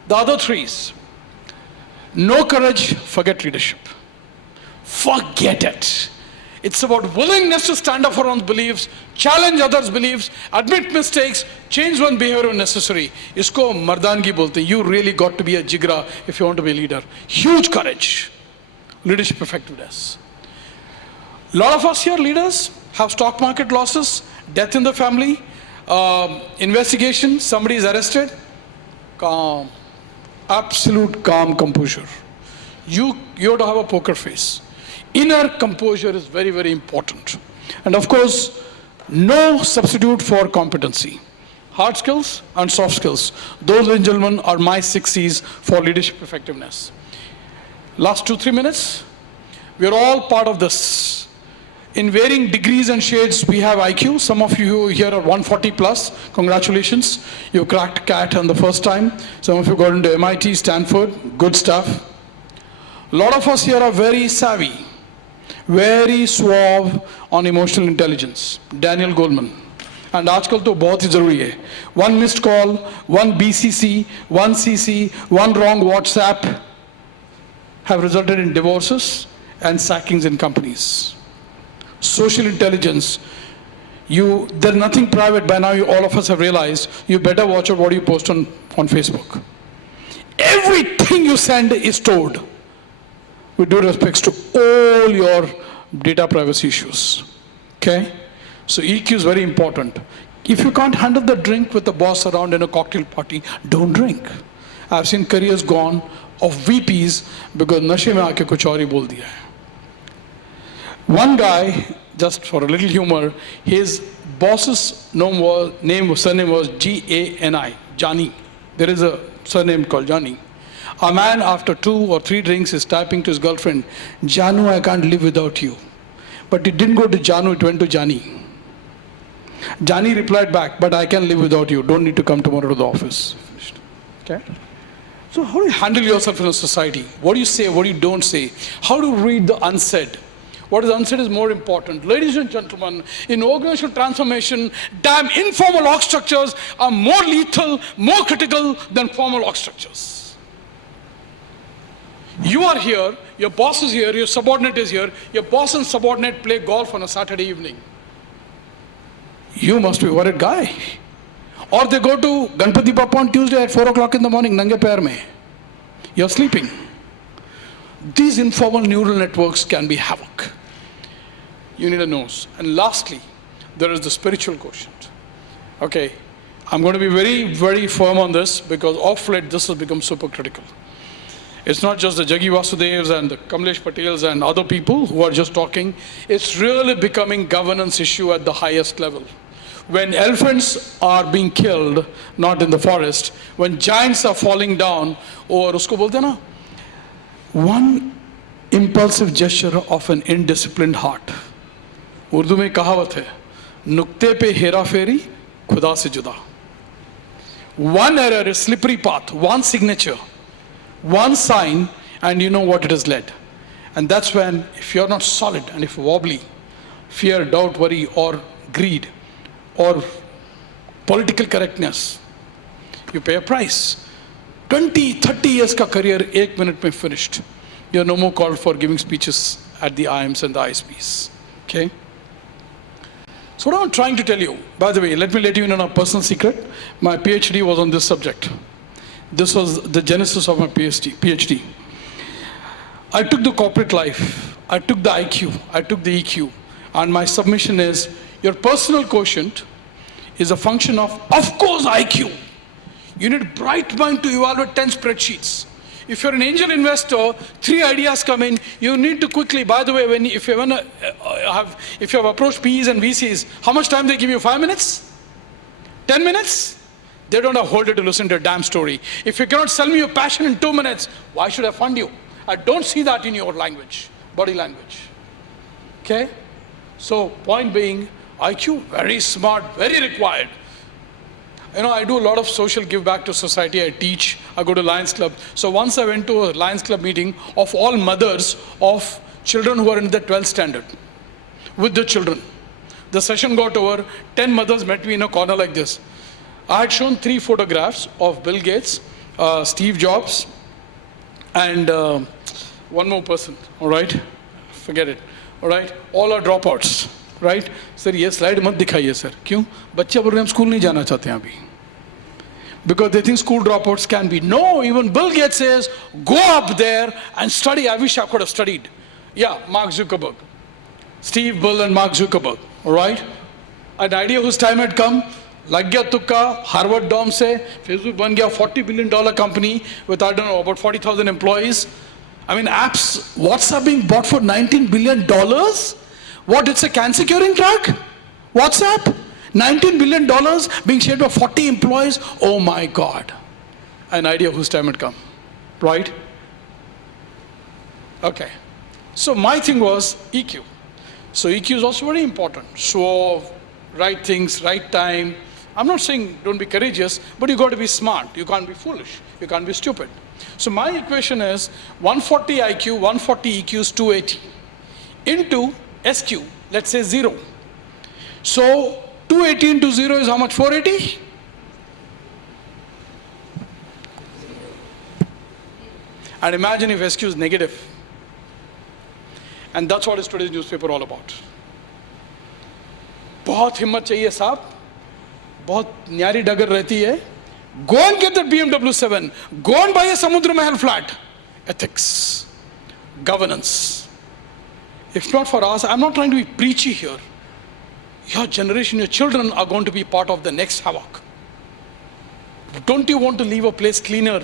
The other 3s. No courage, forget leadership. Forget it. It's about willingness to stand up for one's beliefs, challenge others' beliefs, admit mistakes, change one's behavior when necessary. Isko mardangi bolte. You really got to be a jigra if you want to be a leader. Huge courage. Leadership effectiveness. A lot of us here, leaders, have stock market losses, death in the family, investigation, somebody is arrested. Calm. Absolute calm composure. You have to have a poker face. Inner composure is very, very important. And of course, no substitute for competency. Hard skills and soft skills. Those, ladies and gentlemen, are my 6 C's for leadership effectiveness. Last 2-3 minutes. We are all part of this. In varying degrees and shades, we have IQ. Some of you here are 140 plus. Congratulations. You cracked CAT on the first time. Some of you got into MIT, Stanford. Good stuff. A lot of us here are very savvy, very suave on emotional intelligence. Daniel Goleman. And आजकल तो बहुत ही जरूरी है. One missed call, one BCC, one CC, one wrong WhatsApp have resulted in divorces and sackings in companies. Social intelligence. There's nothing private by now. All of us have realized. You better watch out what you post on Facebook. Everything you send is stored. With due respects to all your data privacy issues. Okay? So EQ is very important. If you can't handle the drink with the boss around in a cocktail party, don't drink. I've seen careers gone of VPs because nashe mein aake kuch aur hi bol diya hai. One guy, just for a little humor, his boss's surname was G-A-N-I, Jani. There is a surname called Jani. A man after 2 or 3 drinks is typing to his girlfriend, Janu, I can't live without you. But it didn't go to Janu, it went to Jani. Jani replied back, but I can live without you. Don't need to come tomorrow to the office. Finished. Okay? So how do you handle yourself in a society? What do you say, what do you don't say? How do you read the unsaid? What is unsaid is more important. Ladies and gentlemen, in organizational transformation, damn informal org structures are more lethal, more critical than formal org structures. You are here, your boss is here, your subordinate is here, your boss and subordinate play golf on a Saturday evening. You must be a worried guy. Or they go to Ganpati Bappa on Tuesday at 4 o'clock in the morning, nange pair mein. You're sleeping. These informal neural networks can be havoc. You need a nose. And lastly, there is the spiritual quotient. Okay, I'm going to be very, very firm on this because of late this has become super critical. It's not just the Jaggi Vasudevs and the Kamlesh Patels and other people who are just talking. It's really becoming governance issue at the highest level. When elephants are being killed, not in the forest, when giants are falling down, or usko bolte na, one impulsive gesture of an indisciplined heart. Urdu में कहावत है, नुक्ते पे हेरा फेरी खुदा से जुदा. One error is slippery path, one signature, one sign, and you know what it has led. And that's when, if you're not solid and if wobbly, fear, doubt, worry, or greed, or political correctness, you pay a price. 20, 30 years ka career, 1 minute mein finished. You're no more called for giving speeches at the IMs and the ISPs. Okay? So what I'm trying to tell you, by the way, let me let you in on a personal secret. My PhD was on this subject. This was the genesis of my PhD. I took the corporate life, I took the IQ, I took the EQ, and my submission is, your personal quotient is a function of course, IQ. You need bright mind to evaluate 10 spreadsheets. If you're an angel investor, 3 ideas come in, you need to quickly, by the way, if you have approached PEs and VCs, how much time they give you? 5 minutes? 10 minutes? They don't have hold it to listen to a damn story. If you cannot sell me your passion in 2 minutes, why should I fund you? I don't see that in your language, body language. Okay? So, point being, IQ, very smart, very required. You know, I do a lot of social give back to society. I teach, I go to Lions Club. So once I went to a Lions Club meeting of all mothers of children who are in the 12th standard with the children. The session got over, 10 mothers met me in a corner like this. I had shown 3 photographs of Bill Gates, Steve Jobs, and one more person, all right? Forget it, all right? All are dropouts. Right? Sir, ये slide मत दिखाइए sir. क्यों? बच्चे बोल रहे हैं हम school नहीं जाना चाहते हैं अभी. Because they think school dropouts can be. No, even Bill Gates says, go up there and study. I wish I could have studied. Yeah, Mark Zuckerberg. Steve, Bill and Mark Zuckerberg. All right? An idea whose time had come, लग गया तुक्का, Harvard dorm से, Facebook बन गया $40 billion company with, I don't know, about 40,000 employees. I mean, apps, WhatsApp being bought for $19 billion? What, it's a cancer curing drug? WhatsApp? $19 billion being shared by 40 employees? Oh my God. An idea whose time had come. Right? Okay. So my thing was EQ. So EQ is also very important. So, right things, right time. I'm not saying don't be courageous, but you got to be smart. You can't be foolish. You can't be stupid. So my equation is 140 IQ, 140 EQ is 280 into SQ, let's say 0. So 280 into 0 is how much? 480? And imagine if SQ is negative. And that's what is today's newspaper all about. बहुत हिम्मत चाहिए साहब, बहुत न्यारी डगर रहती है. Go and get that BMW 7. Go and buy a Samudra Mahal flat. Ethics, governance. If not for us, I'm not trying to be preachy here. Your generation, your children are going to be part of the next havoc. Don't you want to leave a place cleaner,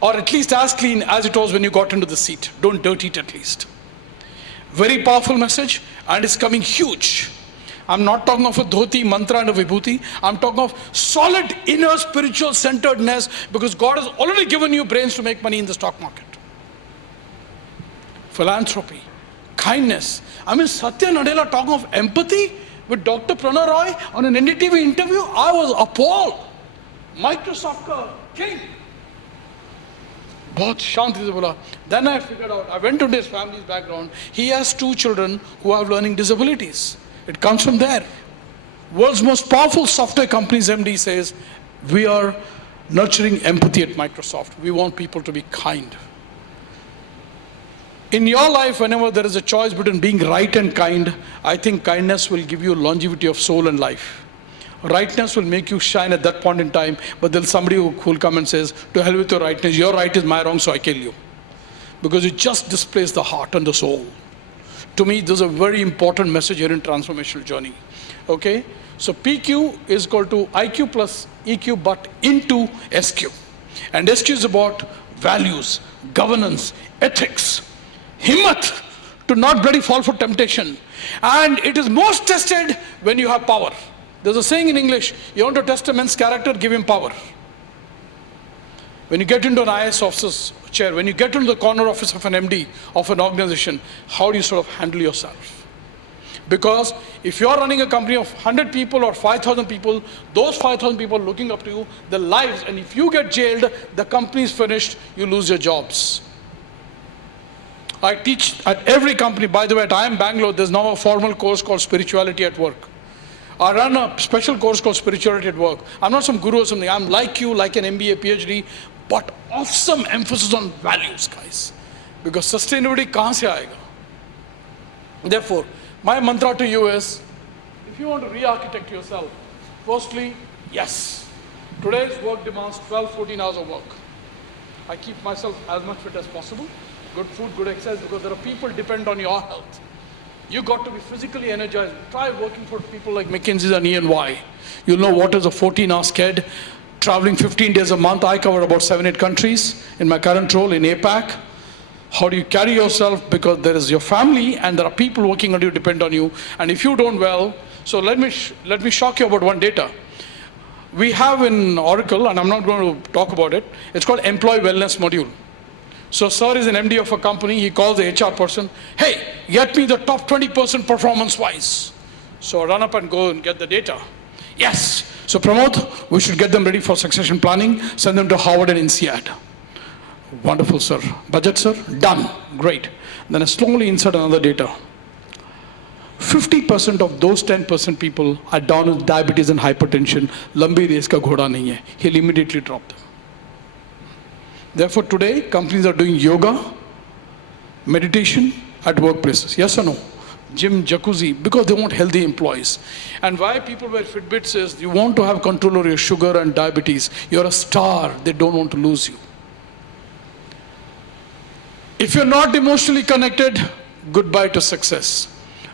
or at least as clean as it was when you got into the seat? Don't dirty it at least. Very powerful message, and it's coming huge. I'm not talking of a dhoti, mantra and a vibhuti. I'm talking of solid inner spiritual centeredness, because God has already given you brains to make money in the stock market. Philanthropy, kindness. I mean, Satya Nadella talking of empathy with Dr. Pranay Roy on an NDTV interview. I was appalled. Microsoft ka king. बहुत शांति से बोला. Then I figured out, I went into his family's background. He has 2 children who have learning disabilities. It comes from there. World's most powerful software company's MD says, we are nurturing empathy at Microsoft. We want people to be kind. In your life, whenever there is a choice between being right and kind, I think kindness will give you longevity of soul and life. Rightness will make you shine at that point in time, but there's somebody who will come and says, to hell with your rightness, your right is my wrong, so I kill you. Because it just displays the heart and the soul. To me, there's a very important message here in transformational journey. Okay? So PQ is equal to IQ plus EQ, but into SQ. And SQ is about values, governance, ethics, himmat, to not bloody fall for temptation. And it is most tested when you have power. There's a saying in English, you want to test a man's character, give him power. When you get into an IAS officer's chair, when you get into the corner office of an MD of an organization, how do you sort of handle yourself? Because if you're running a company of 100 people or 5,000 people, those 5,000 people are looking up to you, their lives, and if you get jailed, the company is finished, you lose your jobs. I teach at every company. By the way, at IIM Bangalore, there's now a formal course called Spirituality at Work. I run a special course called Spirituality at Work. I'm not some guru or something. I'm like you, like an MBA, PhD, but awesome emphasis on values, guys. Because sustainability kahan se aayega? Therefore, my mantra to you is, if you want to re-architect yourself, firstly, yes, today's work demands 12, 14 hours of work. I keep myself as much fit as possible. Good food, good exercise, because there are people depend on your health. You got to be physically energized. Try working for people like McKinsey and E&Y. You'll know what is a 14-hour sked. Traveling 15 days a month. I cover about 7-8 countries in my current role in APAC. How do you carry yourself? Because there is your family and there are people working on you, depend on you. And if you don't well, so let me shock you about one data. We have in Oracle, and I'm not going to talk about it, it's called Employee Wellness Module. So sir is an MD of a company, he calls the HR person, hey, get me the top 20% performance-wise. So I run up and go and get the data. Yes, so Pramod, we should get them ready for succession planning, send them to Harvard and INSEAD. Wonderful, sir. Budget, sir? Done. Great. Then I slowly insert another data. 50% of those 10% people are down with diabetes and hypertension. Lambi race ka ghoda nahi hai. He'll immediately drop them. Therefore, today, companies are doing yoga, meditation at workplaces. Yes or no? Gym, jacuzzi, because they want healthy employees. And why people wear Fitbits is you want to have control over your sugar and diabetes. You're a star. They don't want to lose you. If you're not emotionally connected, goodbye to success.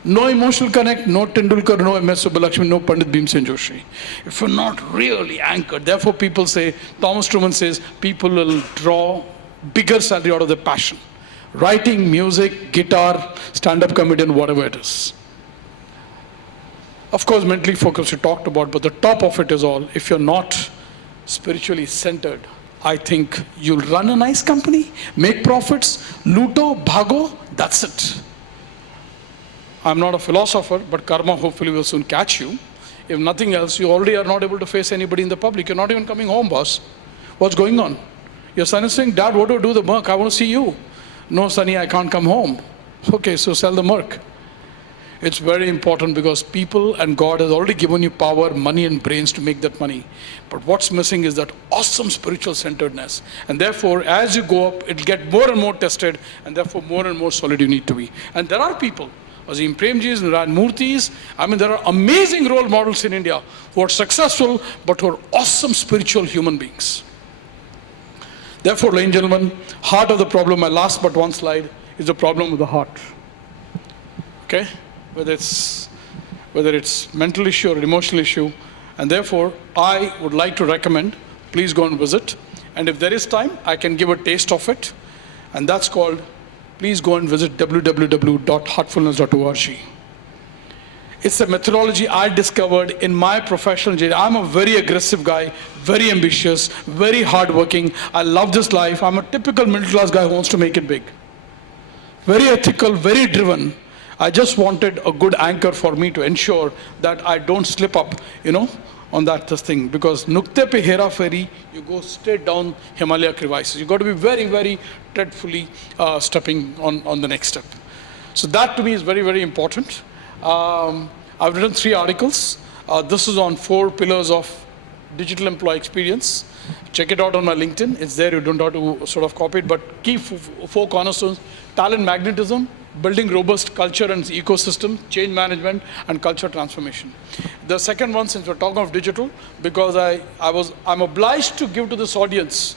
No emotional connect, no Tendulkar, no MS Subbulakshmi, no Pandit Bhimsen Joshi. If you're not really anchored, therefore people say, Thomas Truman says, people will draw bigger salary out of their passion. Writing, music, guitar, stand-up comedian, whatever it is. Of course, mentally focused we talked about, but the top of it is all, if you're not spiritually centered, I think you'll run a nice company, make profits, luto, bhago, that's it. I'm not a philosopher, but karma hopefully will soon catch you. If nothing else, you already are not able to face anybody in the public. You're not even coming home, boss. What's going on? Your son is saying, Dad, what do I do the Merc? I want to see you. No, Sonny, I can't come home. Okay, so sell the Merc. It's very important because people and God has already given you power, money and brains to make that money. But what's missing is that awesome spiritual centeredness. And therefore, as you go up, it'll get more and more tested, and therefore more and more solid you need to be. And there are people, Azim Premjis, Narayan Murthy's, I mean, there are amazing role models in India who are successful, but who are awesome spiritual human beings. Therefore, ladies and gentlemen, heart of the problem, my last but one slide, is the problem with the heart. Okay? Whether it's mental issue or emotional issue. And therefore, I would like to recommend, please go and visit. And if there is time, I can give a taste of it. And that's called, please go and visit www.heartfulness.org. It's a methodology I discovered in my professional journey. I'm a very aggressive guy, very ambitious, very hardworking. I love this life. I'm a typical middle class guy who wants to make it big. Very ethical, very driven. I just wanted a good anchor for me to ensure that I don't slip up, on this thing. Because nukte pe hera feri, you go straight down Himalaya crevices. You've got to be very, very dreadfully stepping on the next step. So that to me is very, very important. I've written 3 articles. This is on 4 pillars of digital employee experience. Check it out on my LinkedIn. It's there. You don't have to sort of copy it. But key 4 cornerstones: talent magnetism, building robust culture and ecosystem, change management, and culture transformation. The second one, since we're talking of digital, because I'm obliged to give to this audience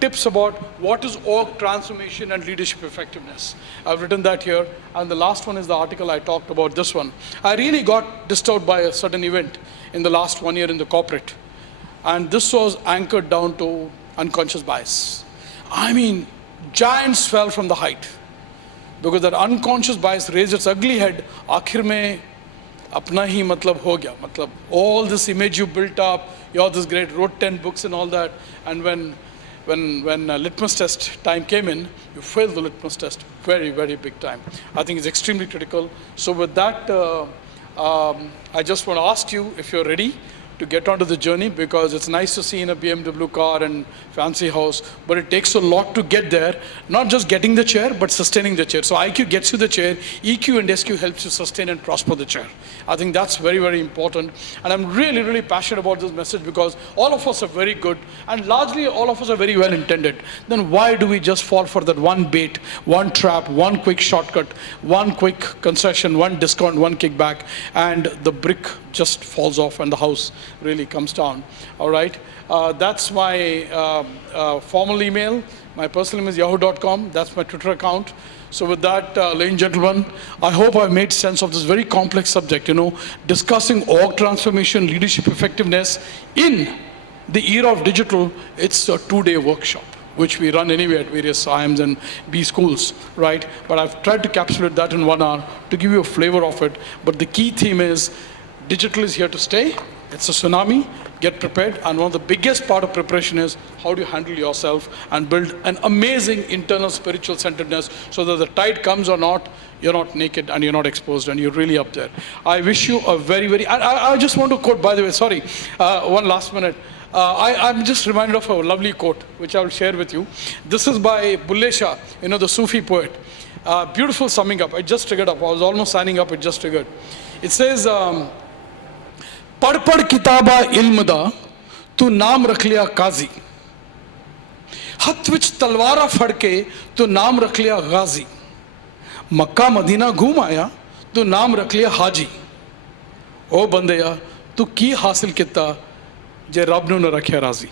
tips about what is org transformation and leadership effectiveness. I've written that here. And the last one is the article I talked about, this one. I really got disturbed by a certain event in the last 1 year in the corporate. And this was anchored down to unconscious bias. I mean, giants fell from the height. Because that unconscious bias raised its ugly head. Aakhir mein apna hi matlab ho gaya. Matlab, all this image you built up, you're this great, wrote 10 books and all that. And when litmus test time came in, you failed the litmus test very, very big time. I think it's extremely critical. So with that, I just want to ask you if you're ready to get onto the journey, because it's nice to see in a BMW car and fancy house, but it takes a lot to get there. Not just getting the chair, but sustaining the chair. So IQ gets you the chair, EQ and SQ helps you sustain and prosper the chair. I think that's very, very important. And I'm really, really passionate about this message because all of us are very good and largely all of us are very well intended. Then why do we just fall for that one bait, one trap, one quick shortcut, one quick concession, one discount, one kickback, and the brick just falls off and the house really comes down. All right. That's my formal email. My personal email is yahoo.com. That's my Twitter account. So with that, ladies and gentlemen, I hope I've made sense of this very complex subject, discussing org transformation, leadership effectiveness in the era of digital. It's a 2-day workshop, which we run anyway at various IIMs and B schools, right? But I've tried to capsulate that in 1 hour to give you a flavor of it. But the key theme is digital is here to stay. It's a tsunami. Get prepared. And one of the biggest part of preparation is how do you handle yourself and build an amazing internal spiritual centeredness so that the tide comes or not, you're not naked and you're not exposed and you're really up there. I wish you a very, very... I just want to quote, by the way, sorry, one last minute. I'm just reminded of a lovely quote, which I'll share with you. This is by Bulle Shah, the Sufi poet. Beautiful summing up. It just triggered up. I was almost signing up. It just triggered. It says... पढ़ पढ़ किताबा इल्म दा तू नाम रख लिया काजी हथ विच तलवारा फड़ के तू नाम रख लिया गाजी मक्का मदीना घूम आया तू नाम रख लिया हाजी ओ बंदेया तू की हासिल किता जे रब नू न रखिया राजी.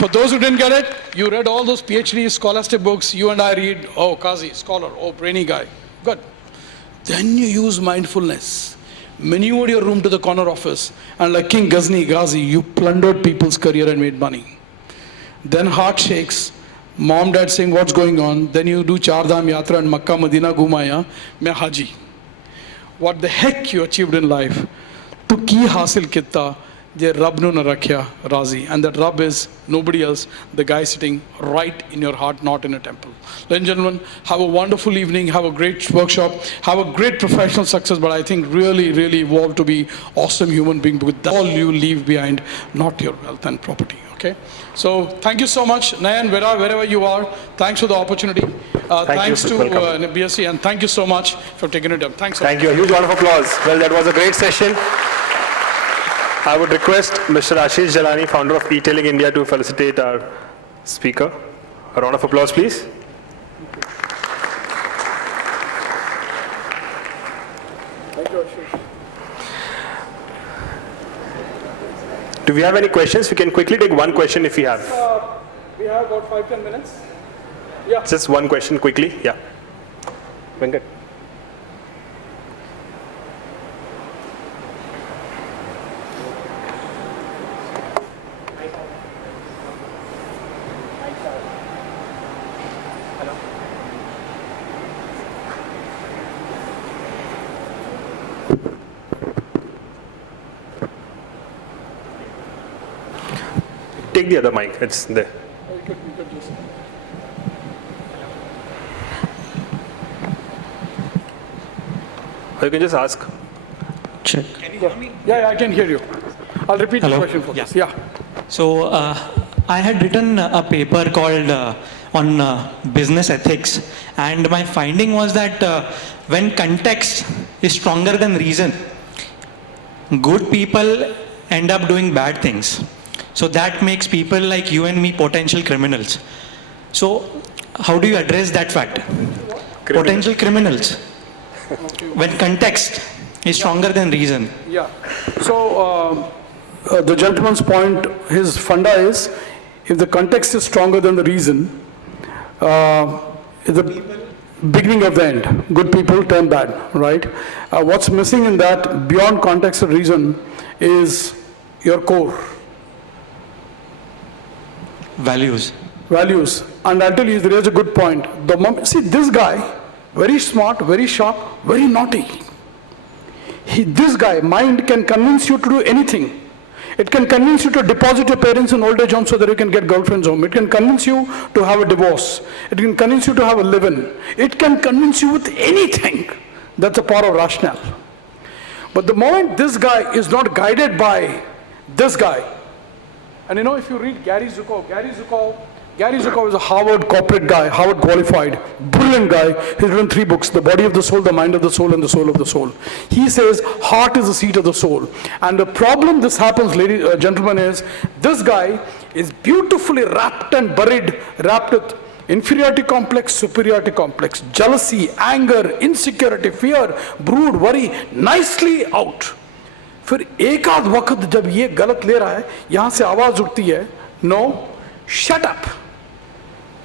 For those who didn't get it, you read all those PhD scholastic books. You and I read, oh, Qazi, scholar, oh, brainy guy. Good. Then you use mindfulness. Maneuvered your room to the corner office, and like King Ghazi, you plundered people's career and made money. Then heart shakes, mom, dad saying what's going on. Then you do Char Dham Yatra and Makkah, Madina Ghumaya, main Haji. What the heck you achieved in life? Tu ki hasil kitta, Je Rab nu na rakhya razi. And that Rab is nobody else, the guy sitting right in your heart, not in a temple. Ladies and gentlemen, have a wonderful evening, have a great workshop, have a great professional success, but I think really, really evolve to be awesome human being, because that's all you leave behind, not your wealth and property. Okay? So thank you so much, Nayan, wherever you are. Thanks for the opportunity. Thanks to BSc, and thank you so much for taking it up. Thanks. Thank you. A huge round of applause. Well, that was a great session. I would request Mr. Ashish Jalani, founder of E-Tailing India, to felicitate our speaker. A round of applause, please. Thank you, Ashish. Do we have any questions? We can quickly take one question if we have. We have about 5-10 minutes. Yeah. Just one question quickly. Yeah. Venkat. Take the other mic, it's there. You could just... Or you can just ask. Check. Can you hear me? Yeah, I can hear you. I'll repeat the question for this. Yeah. So I had written a paper called on business ethics, and my finding was that when context is stronger than reason, good people end up doing bad things. So that makes people like you and me potential criminals. So how do you address that fact? Potential criminals. When context is stronger than reason. Yeah. So the gentleman's point, his funda is, if the context is stronger than the reason, the beginning of the end. Good people turn bad, right? What's missing in that, beyond context and reason, is your core. Values. Values. And I'll tell you, there is a good point. See, this guy, very smart, very sharp, very naughty. This guy, mind can convince you to do anything. It can convince you to deposit your parents in old age home so that you can get girlfriends home. It can convince you to have a divorce. It can convince you to have a live-in. It can convince you with anything. That's a power of rationale. But the moment this guy is not guided by this guy, and you know, if you read Gary Zukav is a Harvard corporate guy, Harvard qualified, brilliant guy. He's written 3 books, The Body of the Soul, The Mind of the Soul, and The Soul of the Soul. He says heart is the seat of the soul. And the problem this happens, ladies and gentlemen, is this guy is beautifully wrapped with inferiority complex, superiority complex, jealousy, anger, insecurity, fear, brood, worry, nicely out. फिर एक आध वक्त जब ये गलत ले रहा है, यहाँ से आवाज उठती है, no, shut up.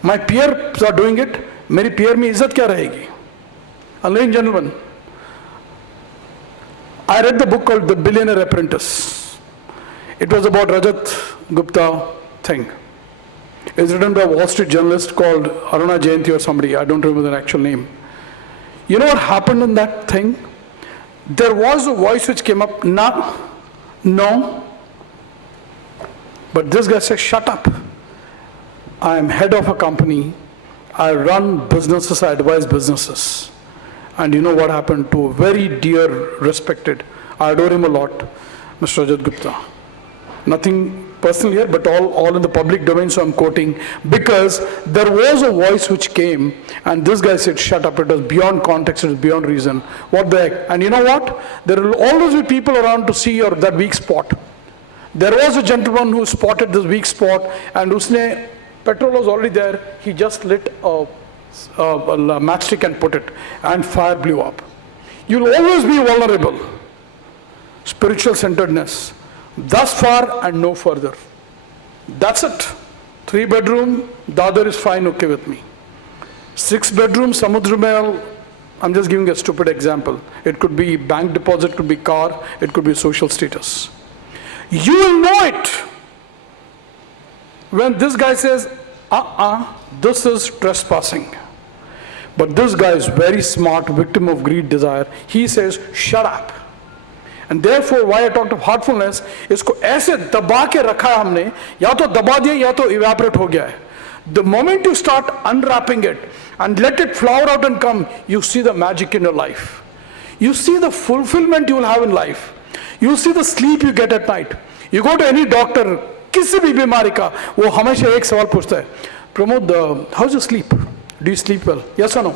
My peers are doing it. मेरी peer में इज्जत क्या रहेगी? Ladies and gentlemen, I read the book called The Billionaire Apprentice. It was about Rajat Gupta thing. It's written by a Wall Street journalist called Aruna Jayanti or somebody. I don't remember the actual name. You know what happened in that thing? There was a voice which came up, no. But this guy said, shut up. I am head of a company. I run businesses, I advise businesses. And you know what happened to a very dear, respected, I adore him a lot, Mr. Rajat Gupta. Nothing personal here, but all in the public domain, so I'm quoting, because there was a voice which came, and this guy said, shut up, it was beyond context, it was beyond reason. What the heck? And you know what? There will always be people around to see that weak spot. There was a gentleman who spotted this weak spot, and petrol was already there, he just lit a matchstick and put it, and fire blew up. You'll always be vulnerable. Spiritual centeredness. Thus far and no further. That's it. 3-bedroom, Dadar is fine, okay with me. 6-bedroom, Samudra Mahal, I'm just giving a stupid example. It could be bank deposit, could be car, it could be social status. You will know it when this guy says, this is trespassing. But this guy is very smart, victim of greed, desire. He says, shut up. And therefore, why I talked of heartfulness, इसको ऐसे दबा के रखा है हमने, या तो दबा दिया या तो evaporate हो गया है. The moment you start unwrapping it and let it flower out and come, you see the magic in your life. You see the fulfillment you will have in life. You see the sleep you get at night. You go to any doctor, किसी भी बीमारी का, वो हमेशा एक सवाल पूछता है, Pramod, how's your sleep? Do you sleep well? Yes or no?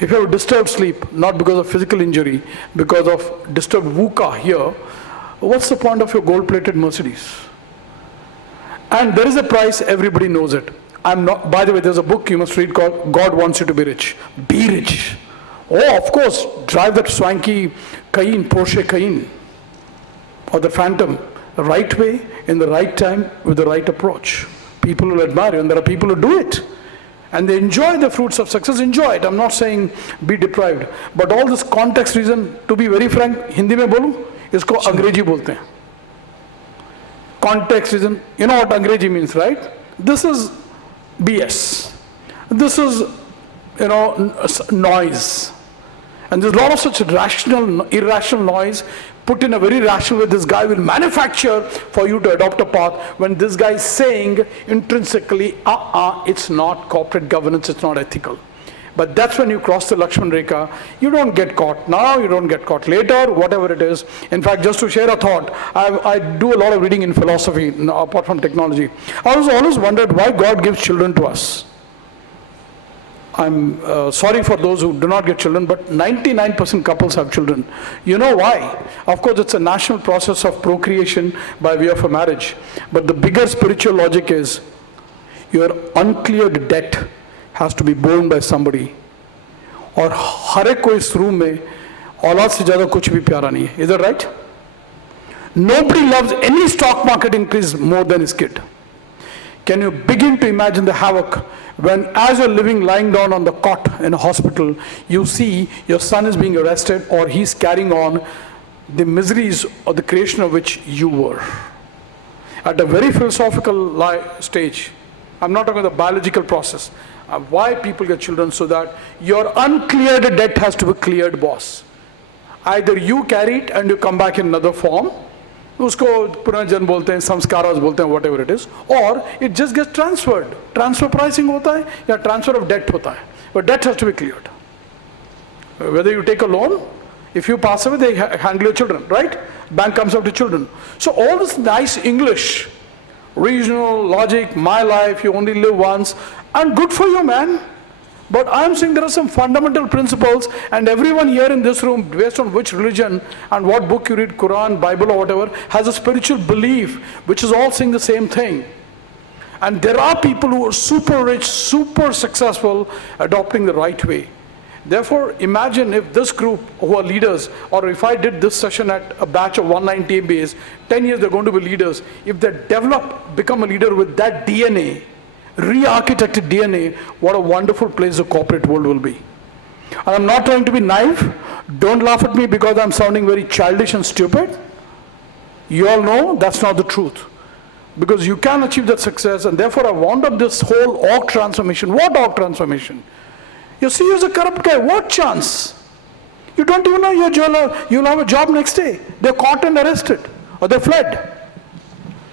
If you have disturbed sleep, not because of physical injury, because of disturbed VUCA here, what's the point of your gold-plated Mercedes? And there is a price, everybody knows it. I'm not, by the way, there's a book you must read called God Wants You to Be Rich. Be rich. Oh, of course, drive that swanky Cayenne, Porsche Cayenne, or the Phantom, the right way, in the right time, with the right approach. People will admire you, and there are people who do it. And they enjoy the fruits of success, enjoy it. I'm not saying be deprived. But all this context reason, to be very frank, Hindi mein bolu, isko Angrezi bolte hain. Context reason, you know what Angrezi means, right? This is BS. This is, noise. And there's a lot of such irrational noise put in a very rational way. This guy will manufacture for you to adopt a path when this guy is saying intrinsically, it's not corporate governance, it's not ethical. But that's when you cross the Lakshman Rekha. You don't get caught now, you don't get caught later, whatever it is. In fact, just to share a thought, I do a lot of reading in philosophy, apart from technology. I was always wondered why God gives children to us. I'm sorry for those who do not get children, but 99% couples have children. You know why? Of course, it's a national process of procreation by way of a marriage. But the bigger spiritual logic is your uncleared debt has to be borne by somebody. और हर एक को इस room में औलाद से ज़्यादा कुछ भी प्यारा नहीं है. Is that right? Nobody loves any stock market increase more than his kid. Can you begin to imagine the havoc when, as you're lying down on the cot in a hospital, you see your son is being arrested or he's carrying on the miseries of the creation of which you were? At a very philosophical stage, I'm not talking about the biological process, why people get children, so that your uncleared debt has to be cleared, boss. Either you carry it and you come back in another form, उसको पुनर्जन्म बोलते हैं, संस्कारास बोलते हैं, whatever it is, or it just gets transferred. Transfer pricing होता है या transfer of debt होता है. But debt has to be cleared. Whether you take a loan, if you pass away, they handle your children, right? Bank comes out to children. So all this nice English, regional logic, my life, you only live once, and good for you, man. But I'm saying there are some fundamental principles, and everyone here in this room, based on which religion and what book you read, Quran, Bible or whatever, has a spiritual belief, which is all saying the same thing. And there are people who are super rich, super successful, adopting the right way. Therefore, imagine if this group who are leaders, or if I did this session at a batch of 190 MBAs, 10 years they're going to be leaders. If they become a leader with that DNA, re-architected DNA, what a wonderful place the corporate world will be. And I'm not trying to be naive. Don't laugh at me because I'm sounding very childish and stupid. You all know that's not the truth. Because you can achieve that success, and therefore I wound up this whole org transformation. What org transformation? Your CEO is a corrupt guy. What chance? You don't even know you'll have a job next day. They're caught and arrested, or they fled.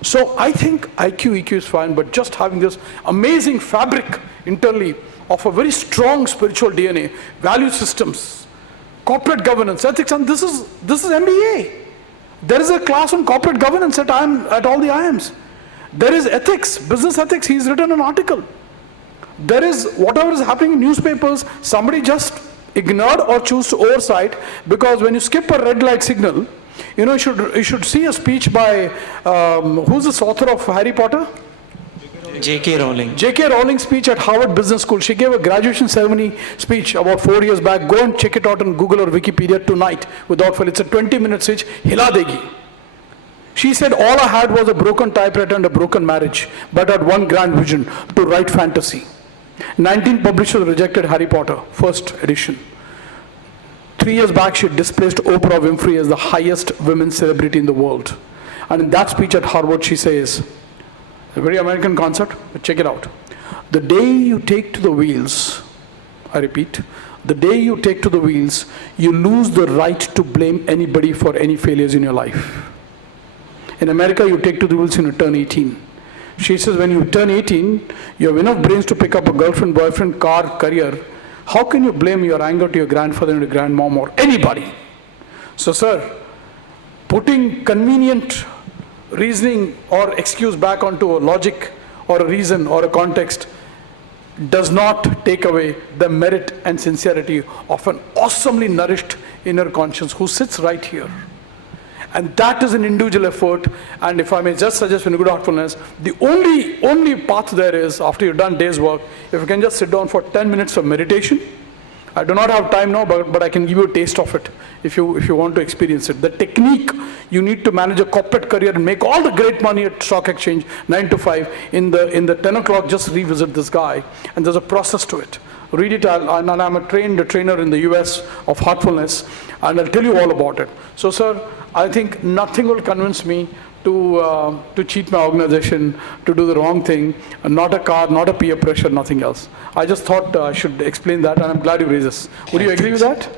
So I think IQ, EQ is fine, but just having this amazing fabric internally of a very strong spiritual DNA, value systems, corporate governance, ethics, and this is MBA. There is a class on corporate governance at all the IIMs. There is ethics, business ethics. He's written an article. There is whatever is happening in newspapers, somebody just ignored or choose to oversight, because when you skip a red light signal, you should see a speech by, who's this author of Harry Potter? J.K. Rowling. J.K. Rowling's speech at Harvard Business School. She gave a graduation ceremony speech about 4 years back. Go and check it out on Google or Wikipedia tonight without fail. It's a 20-minute speech. Hila degi. She said, all I had was a broken typewriter and a broken marriage, but I had one grand vision, to write fantasy. 19 publishers rejected Harry Potter, first edition. 3 years back, she displaced Oprah Winfrey as the highest women celebrity in the world. And in that speech at Harvard, she says, a very American concept, but check it out. The day you take to the wheels, I repeat, The day you take to the wheels, you lose the right to blame anybody for any failures in your life. In America, you take to the wheels when you turn 18. She says when you turn 18, you have enough brains to pick up a girlfriend, boyfriend, car, career. How can you blame your anger to your grandfather and your grandmom or anybody? So, sir, putting convenient reasoning or excuse back onto a logic or a reason or a context does not take away the merit and sincerity of an awesomely nourished inner conscience who sits right here. And that is an individual effort. And if I may just suggest, in good heartfulness, the only path there is, after you've done day's work, if you can just sit down for 10 minutes of meditation. I do not have time now, but I can give you a taste of it if you want to experience it. The technique you need to manage a corporate career and make all the great money at stock exchange, 9 to 5, in the 10 o'clock, just revisit this guy. And there's a process to it. Read it, and I'm a trainer in the US of heartfulness, and I'll tell you all about it. So, sir, I think nothing will convince me to cheat my organization, to do the wrong thing, not a car, not a peer pressure, nothing else. I just thought I should explain that, and I'm glad you raised this. Would you agree with that?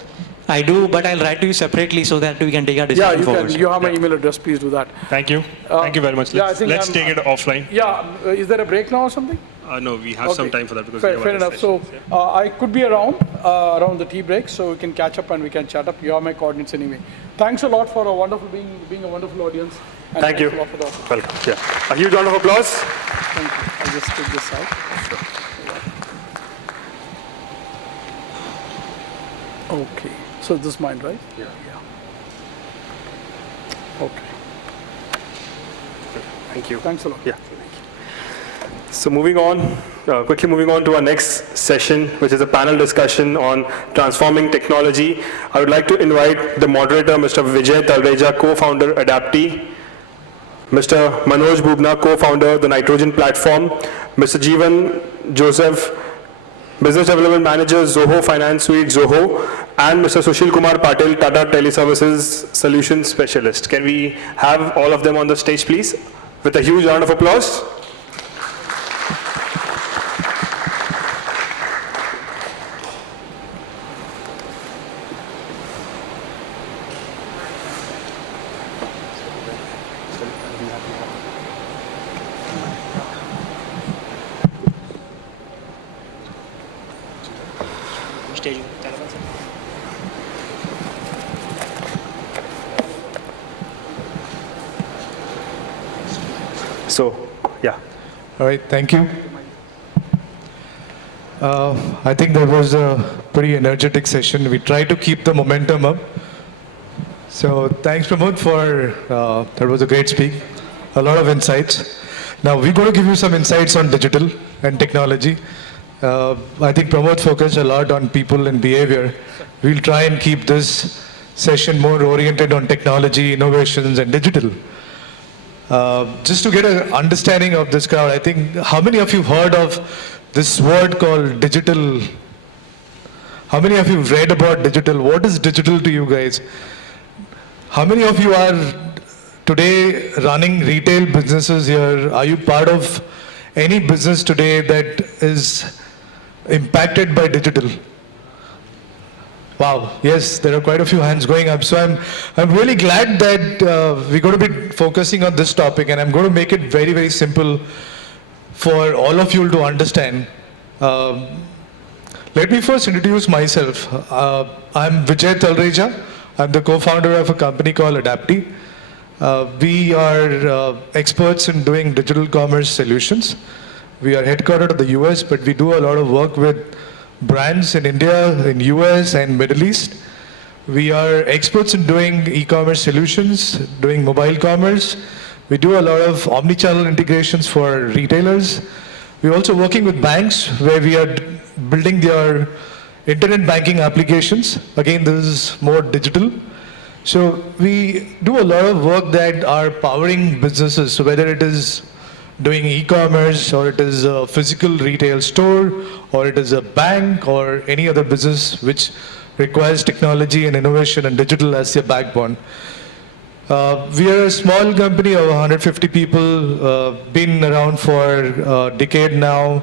I do, but I'll write to you separately so that we can take our discussion forward. Yeah, you can. You have my email address. Please do that. Thank you. Thank you very much. Let's take it offline. Yeah. Is there a break now or something? No, we have some time for that because fair enough. So I could be around the tea break, so we can catch up and we can chat up. You have my coordinates anyway. Thanks a lot for a wonderful being a wonderful audience. And thank you. Welcome. Yeah. A huge round of applause. Thank you. I'll just take this out. Sure. Okay. So this is mine, right? Yeah. Okay. Thank you. Thanks a lot. Yeah. So quickly moving on to our next session, which is a panel discussion on transforming technology. I would like to invite the moderator, Mr. Vijay Talreja, co-founder Adaptee, Mr. Manoj Bubna, co-founder the Nitrogen Platform, Mr. Jeevan Joseph, Business Development Manager, Zoho Finance Suite, Zoho, and Mr. Sushil Kumar Patil, Tata Teleservices Solutions Specialist. Can we have all of them on the stage, please, with a huge round of applause? So, yeah. All right, thank you. I think that was a pretty energetic session. We tried to keep the momentum up. So thanks, Pramod, that was a great speak. A lot of insights. Now we're going to give you some insights on digital and technology. I think Pramod focused a lot on people and behavior. We'll try and keep this session more oriented on technology, innovations, and digital. Just to get an understanding of this crowd, I think, how many of you heard of this word called digital? How many of you read about digital? What is digital to you guys? How many of you are today running retail businesses here? Are you part of any business today that is impacted by digital? Wow, yes, there are quite a few hands going up. So I'm really glad that we're going to be focusing on this topic, and I'm going to make it very, very simple for all of you to understand. Let me first introduce myself. I'm Vijay Talreja. I'm the co-founder of a company called Adaptee. We are experts in doing digital commerce solutions. We are headquartered in the US, but we do a lot of work with brands in India, in US, and Middle East. We are experts in doing e-commerce solutions, doing mobile commerce. We do a lot of omni-channel integrations for retailers. We're also working with banks where we are building their internet banking applications. Again, this is more digital. So we do a lot of work that are powering businesses. So whether it is doing e-commerce, or it is a physical retail store, or it is a bank, or any other business which requires technology and innovation and digital as their backbone. We are a small company of 150 people, been around for a decade now,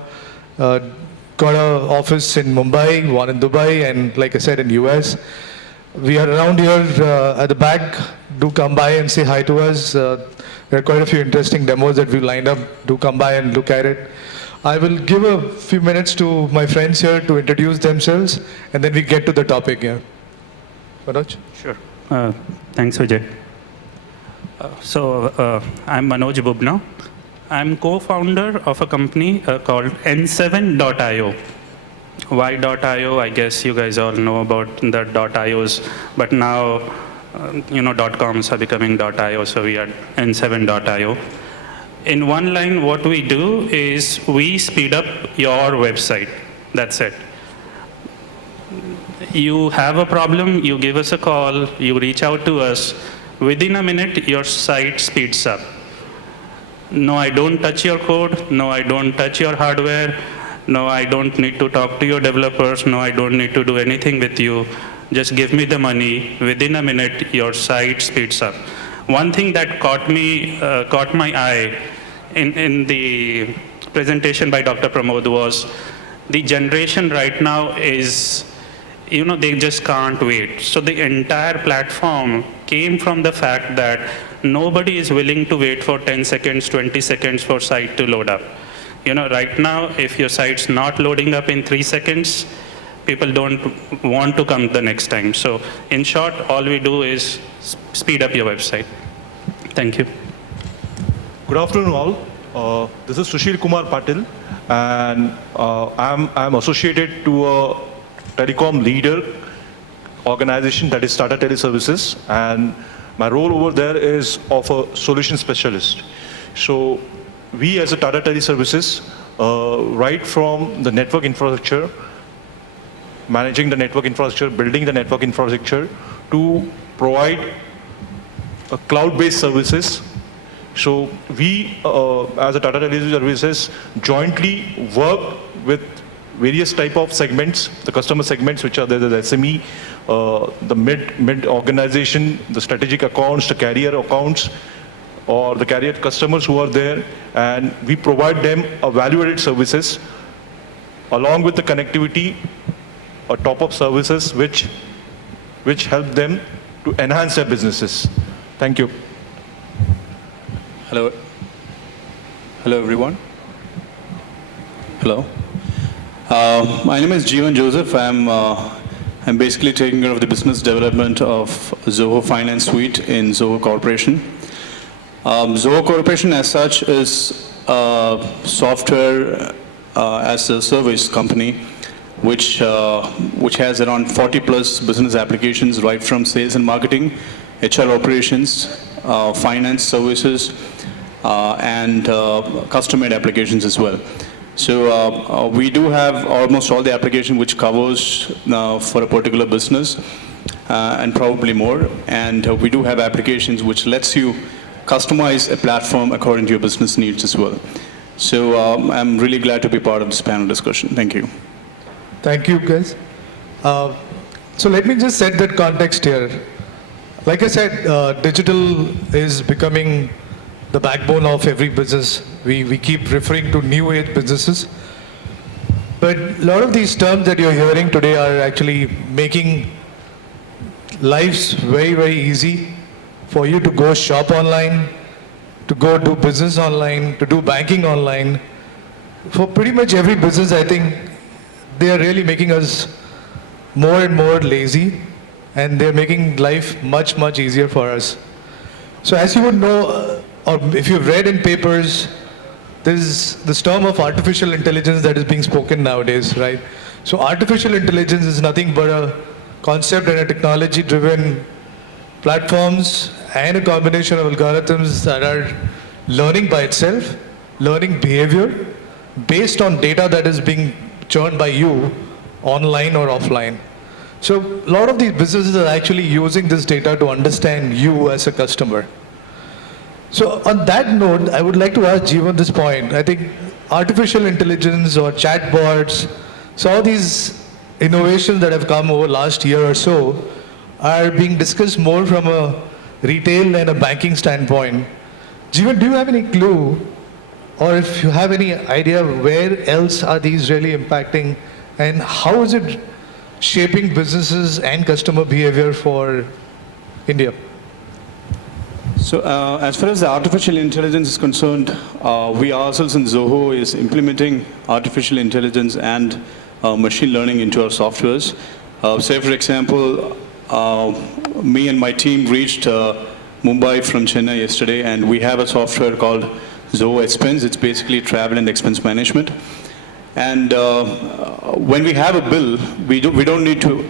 got an office in Mumbai, one in Dubai, and like I said, in US. We are around here at the back. Do come by and say hi to us. There are quite a few interesting demos that we've lined up. Do come by and look at it. I will give a few minutes to my friends here to introduce themselves, and then we get to the topic here. Manoj? Sure. Thanks, Vijay. I'm Manoj Bubna. I'm co-founder of a company called N7.io. Why .io? I guess you guys all know about the .ios, but now, .coms are becoming .io, so we are N7.io. In one line, what we do is we speed up your website. That's it. You have a problem, you give us a call, you reach out to us. Within a minute, your site speeds up. No, I don't touch your code. No, I don't touch your hardware. No, I don't need to talk to your developers. No, I don't need to do anything with you. Just give me the money. Within a minute, your site speeds up. One thing that caught my eye in the presentation by Dr. Pramod was the generation right now is, they just can't wait. So the entire platform came from the fact that nobody is willing to wait for 10 seconds, 20 seconds for site to load up. Right now, if your site's not loading up in 3 seconds, people don't want to come the next time. So in short, all we do is speed up your website. Thank you. Good afternoon, all. This is Sushil Kumar Patil, and I'm associated to a telecom leader organization that is Tata Teleservices, and my role over there is of a solution specialist. So we as a Tata Teleservices, right from the network infrastructure, managing the network infrastructure, building the network infrastructure, to provide cloud-based services. So we, as a Tata Teleservices, jointly work with various type of segments, the customer segments, which are the SME, the mid organization, the strategic accounts, the carrier accounts, or the carrier customers who are there, and we provide them a value-added services along with the connectivity or top-up services which help them to enhance their businesses. Thank you. Hello everyone. Hello. My name is Jeevan Joseph. I'm basically taking care of the business development of Zoho Finance Suite in Zoho Corporation. Zoho Corporation as such is a software as a service company which has around 40 plus business applications, right from sales and marketing, HR operations, finance services, and custom-made applications as well. So we do have almost all the application which covers for a particular business and probably more. And we do have applications which lets you customize a platform according to your business needs as well. So I'm really glad to be part of this panel discussion. Thank you. Thank you, guys. So let me just set that context here. Like I said, digital is becoming the backbone of every business. We keep referring to new age businesses. But a lot of these terms that you're hearing today are actually making lives very, very easy for you to go shop online, to go do business online, to do banking online. For pretty much every business, I think they are really making us more and more lazy, and they're making life much, much easier for us. So as you would know, or if you've read in papers, there's this term of artificial intelligence that is being spoken nowadays, right? So artificial intelligence is nothing but a concept and a technology-driven platforms and a combination of algorithms that are learning by itself, learning behavior based on data that is being churned by you online or offline. So a lot of these businesses are actually using this data to understand you as a customer. So on that note, I would like to ask Jeevan this point. I think artificial intelligence or chatbots, so all these innovations that have come over last year or so are being discussed more from a retail and a banking standpoint. Jeevan, do you have any clue or if you have any idea where else are these really impacting, and how is it shaping businesses and customer behavior for India? So as far as the artificial intelligence is concerned, we ourselves in Zoho is implementing artificial intelligence and machine learning into our softwares. Say for example, me and my team reached Mumbai from Chennai yesterday, and we have a software called Zoho Expense. It's basically travel and expense management. And when we have a bill, we don't need to,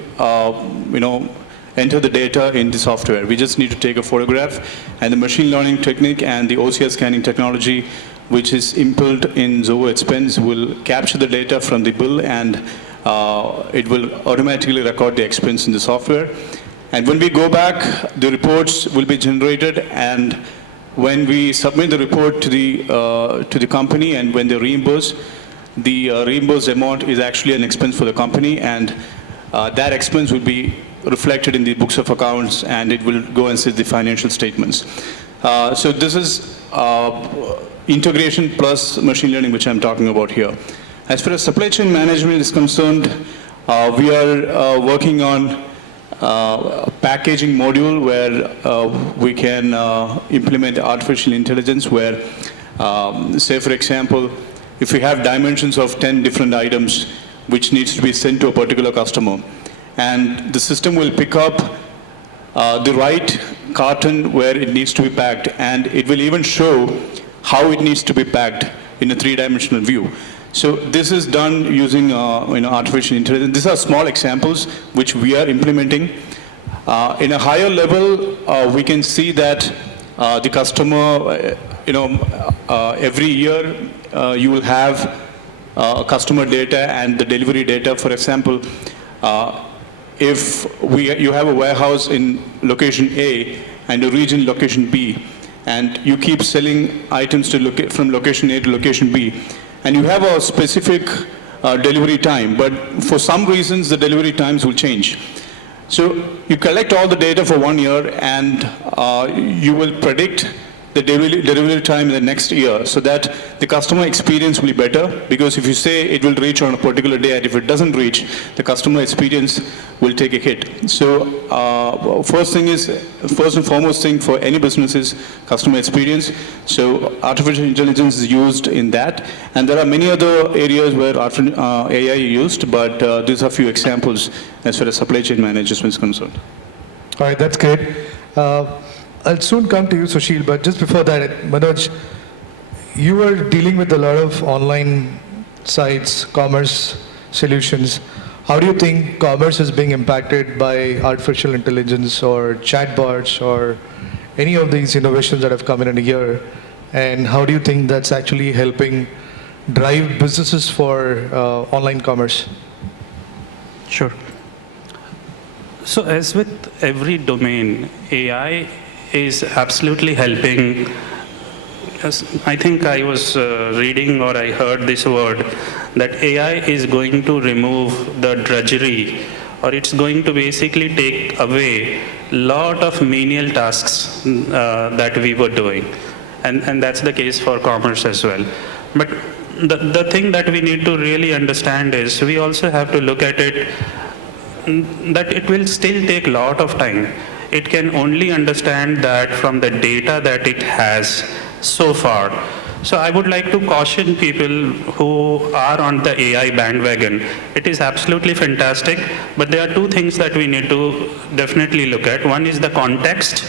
enter the data in the software. We just need to take a photograph, and the machine learning technique and the OCR scanning technology, which is inbuilt in Zoho Expense, will capture the data from the bill, and it will automatically record the expense in the software. And when we go back, the reports will be generated, and when we submit the report to the company, and when they reimburse, the reimbursed amount is actually an expense for the company, and that expense will be reflected in the books of accounts, and it will go and see the financial statements. So this is integration plus machine learning, which I'm talking about here. As far as supply chain management is concerned, we are working on a packaging module where we can implement artificial intelligence, where, say for example, if we have dimensions of 10 different items which needs to be sent to a particular customer, and the system will pick up the right carton where it needs to be packed, and it will even show how it needs to be packed in a three-dimensional view. So this is done using artificial intelligence. These are small examples which we are implementing. In a higher level, we can see that the customer, every year you will have customer data and the delivery data. For example, if you have a warehouse in location A and a region location B, and you keep selling items from location A to location B, and you have a specific delivery time, but for some reasons the delivery times will change. So you collect all the data for 1 year, and you will predict the delivery time in the next year, so that the customer experience will be better, because if you say it will reach on a particular day, and if it doesn't reach, the customer experience will take a hit. So first and foremost thing for any business is customer experience. So artificial intelligence is used in that, and there are many other areas where AI is used, but these are a few examples as far as supply chain management is concerned. All right, that's great. I'll soon come to you, Sushil, but just before that, Manoj, you were dealing with a lot of online sites, commerce solutions. How do you think commerce is being impacted by artificial intelligence or chatbots or any of these innovations that have come in a year? And how do you think that's actually helping drive businesses for online commerce? Sure. So as with every domain, AI is absolutely helping. I think I was reading, or I heard this word, that AI is going to remove the drudgery, or it's going to basically take away a lot of menial tasks that we were doing. And that's the case for commerce as well. But the thing that we need to really understand is we also have to look at it that it will still take a lot of time. It can only understand that from the data that it has so far. So I would like to caution people who are on the AI bandwagon. It is absolutely fantastic, but there are two things that we need to definitely look at. One is the context,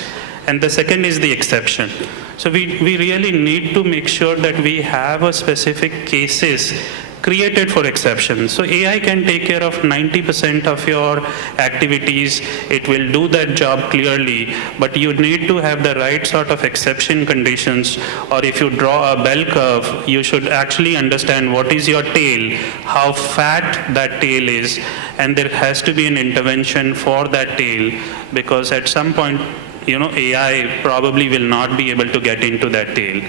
and the second is the exception. So we really need to make sure that we have a specific cases created for exceptions. So AI can take care of 90% of your activities. It will do that job clearly, but you need to have the right sort of exception conditions, or if you draw a bell curve, you should actually understand what is your tail, how fat that tail is, and there has to be an intervention for that tail, because at some point, AI probably will not be able to get into that tail.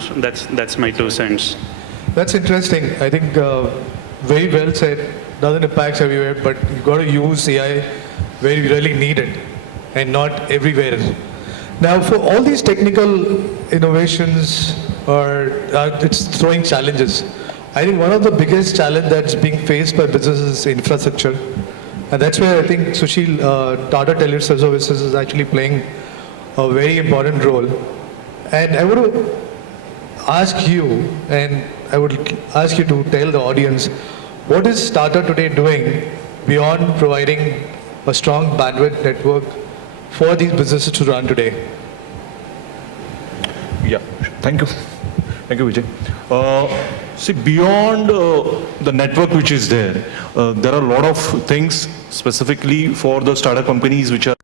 So that's my 2 cents. That's interesting. I think very well said. Doesn't impact everywhere, but you've got to use AI where you really need it and not everywhere. Now, for all these technical innovations or it's throwing challenges. I think one of the biggest challenge that's being faced by businesses is infrastructure. And that's where I think Sushil, Tata Teleservices is actually playing a very important role. And I would ask you, and I would ask you to tell the audience, what is Tata today doing beyond providing a strong bandwidth network for these businesses to run today? Yeah, thank you. Thank you, Vijay. See, beyond the network which is there, there are a lot of things specifically for the startup companies which are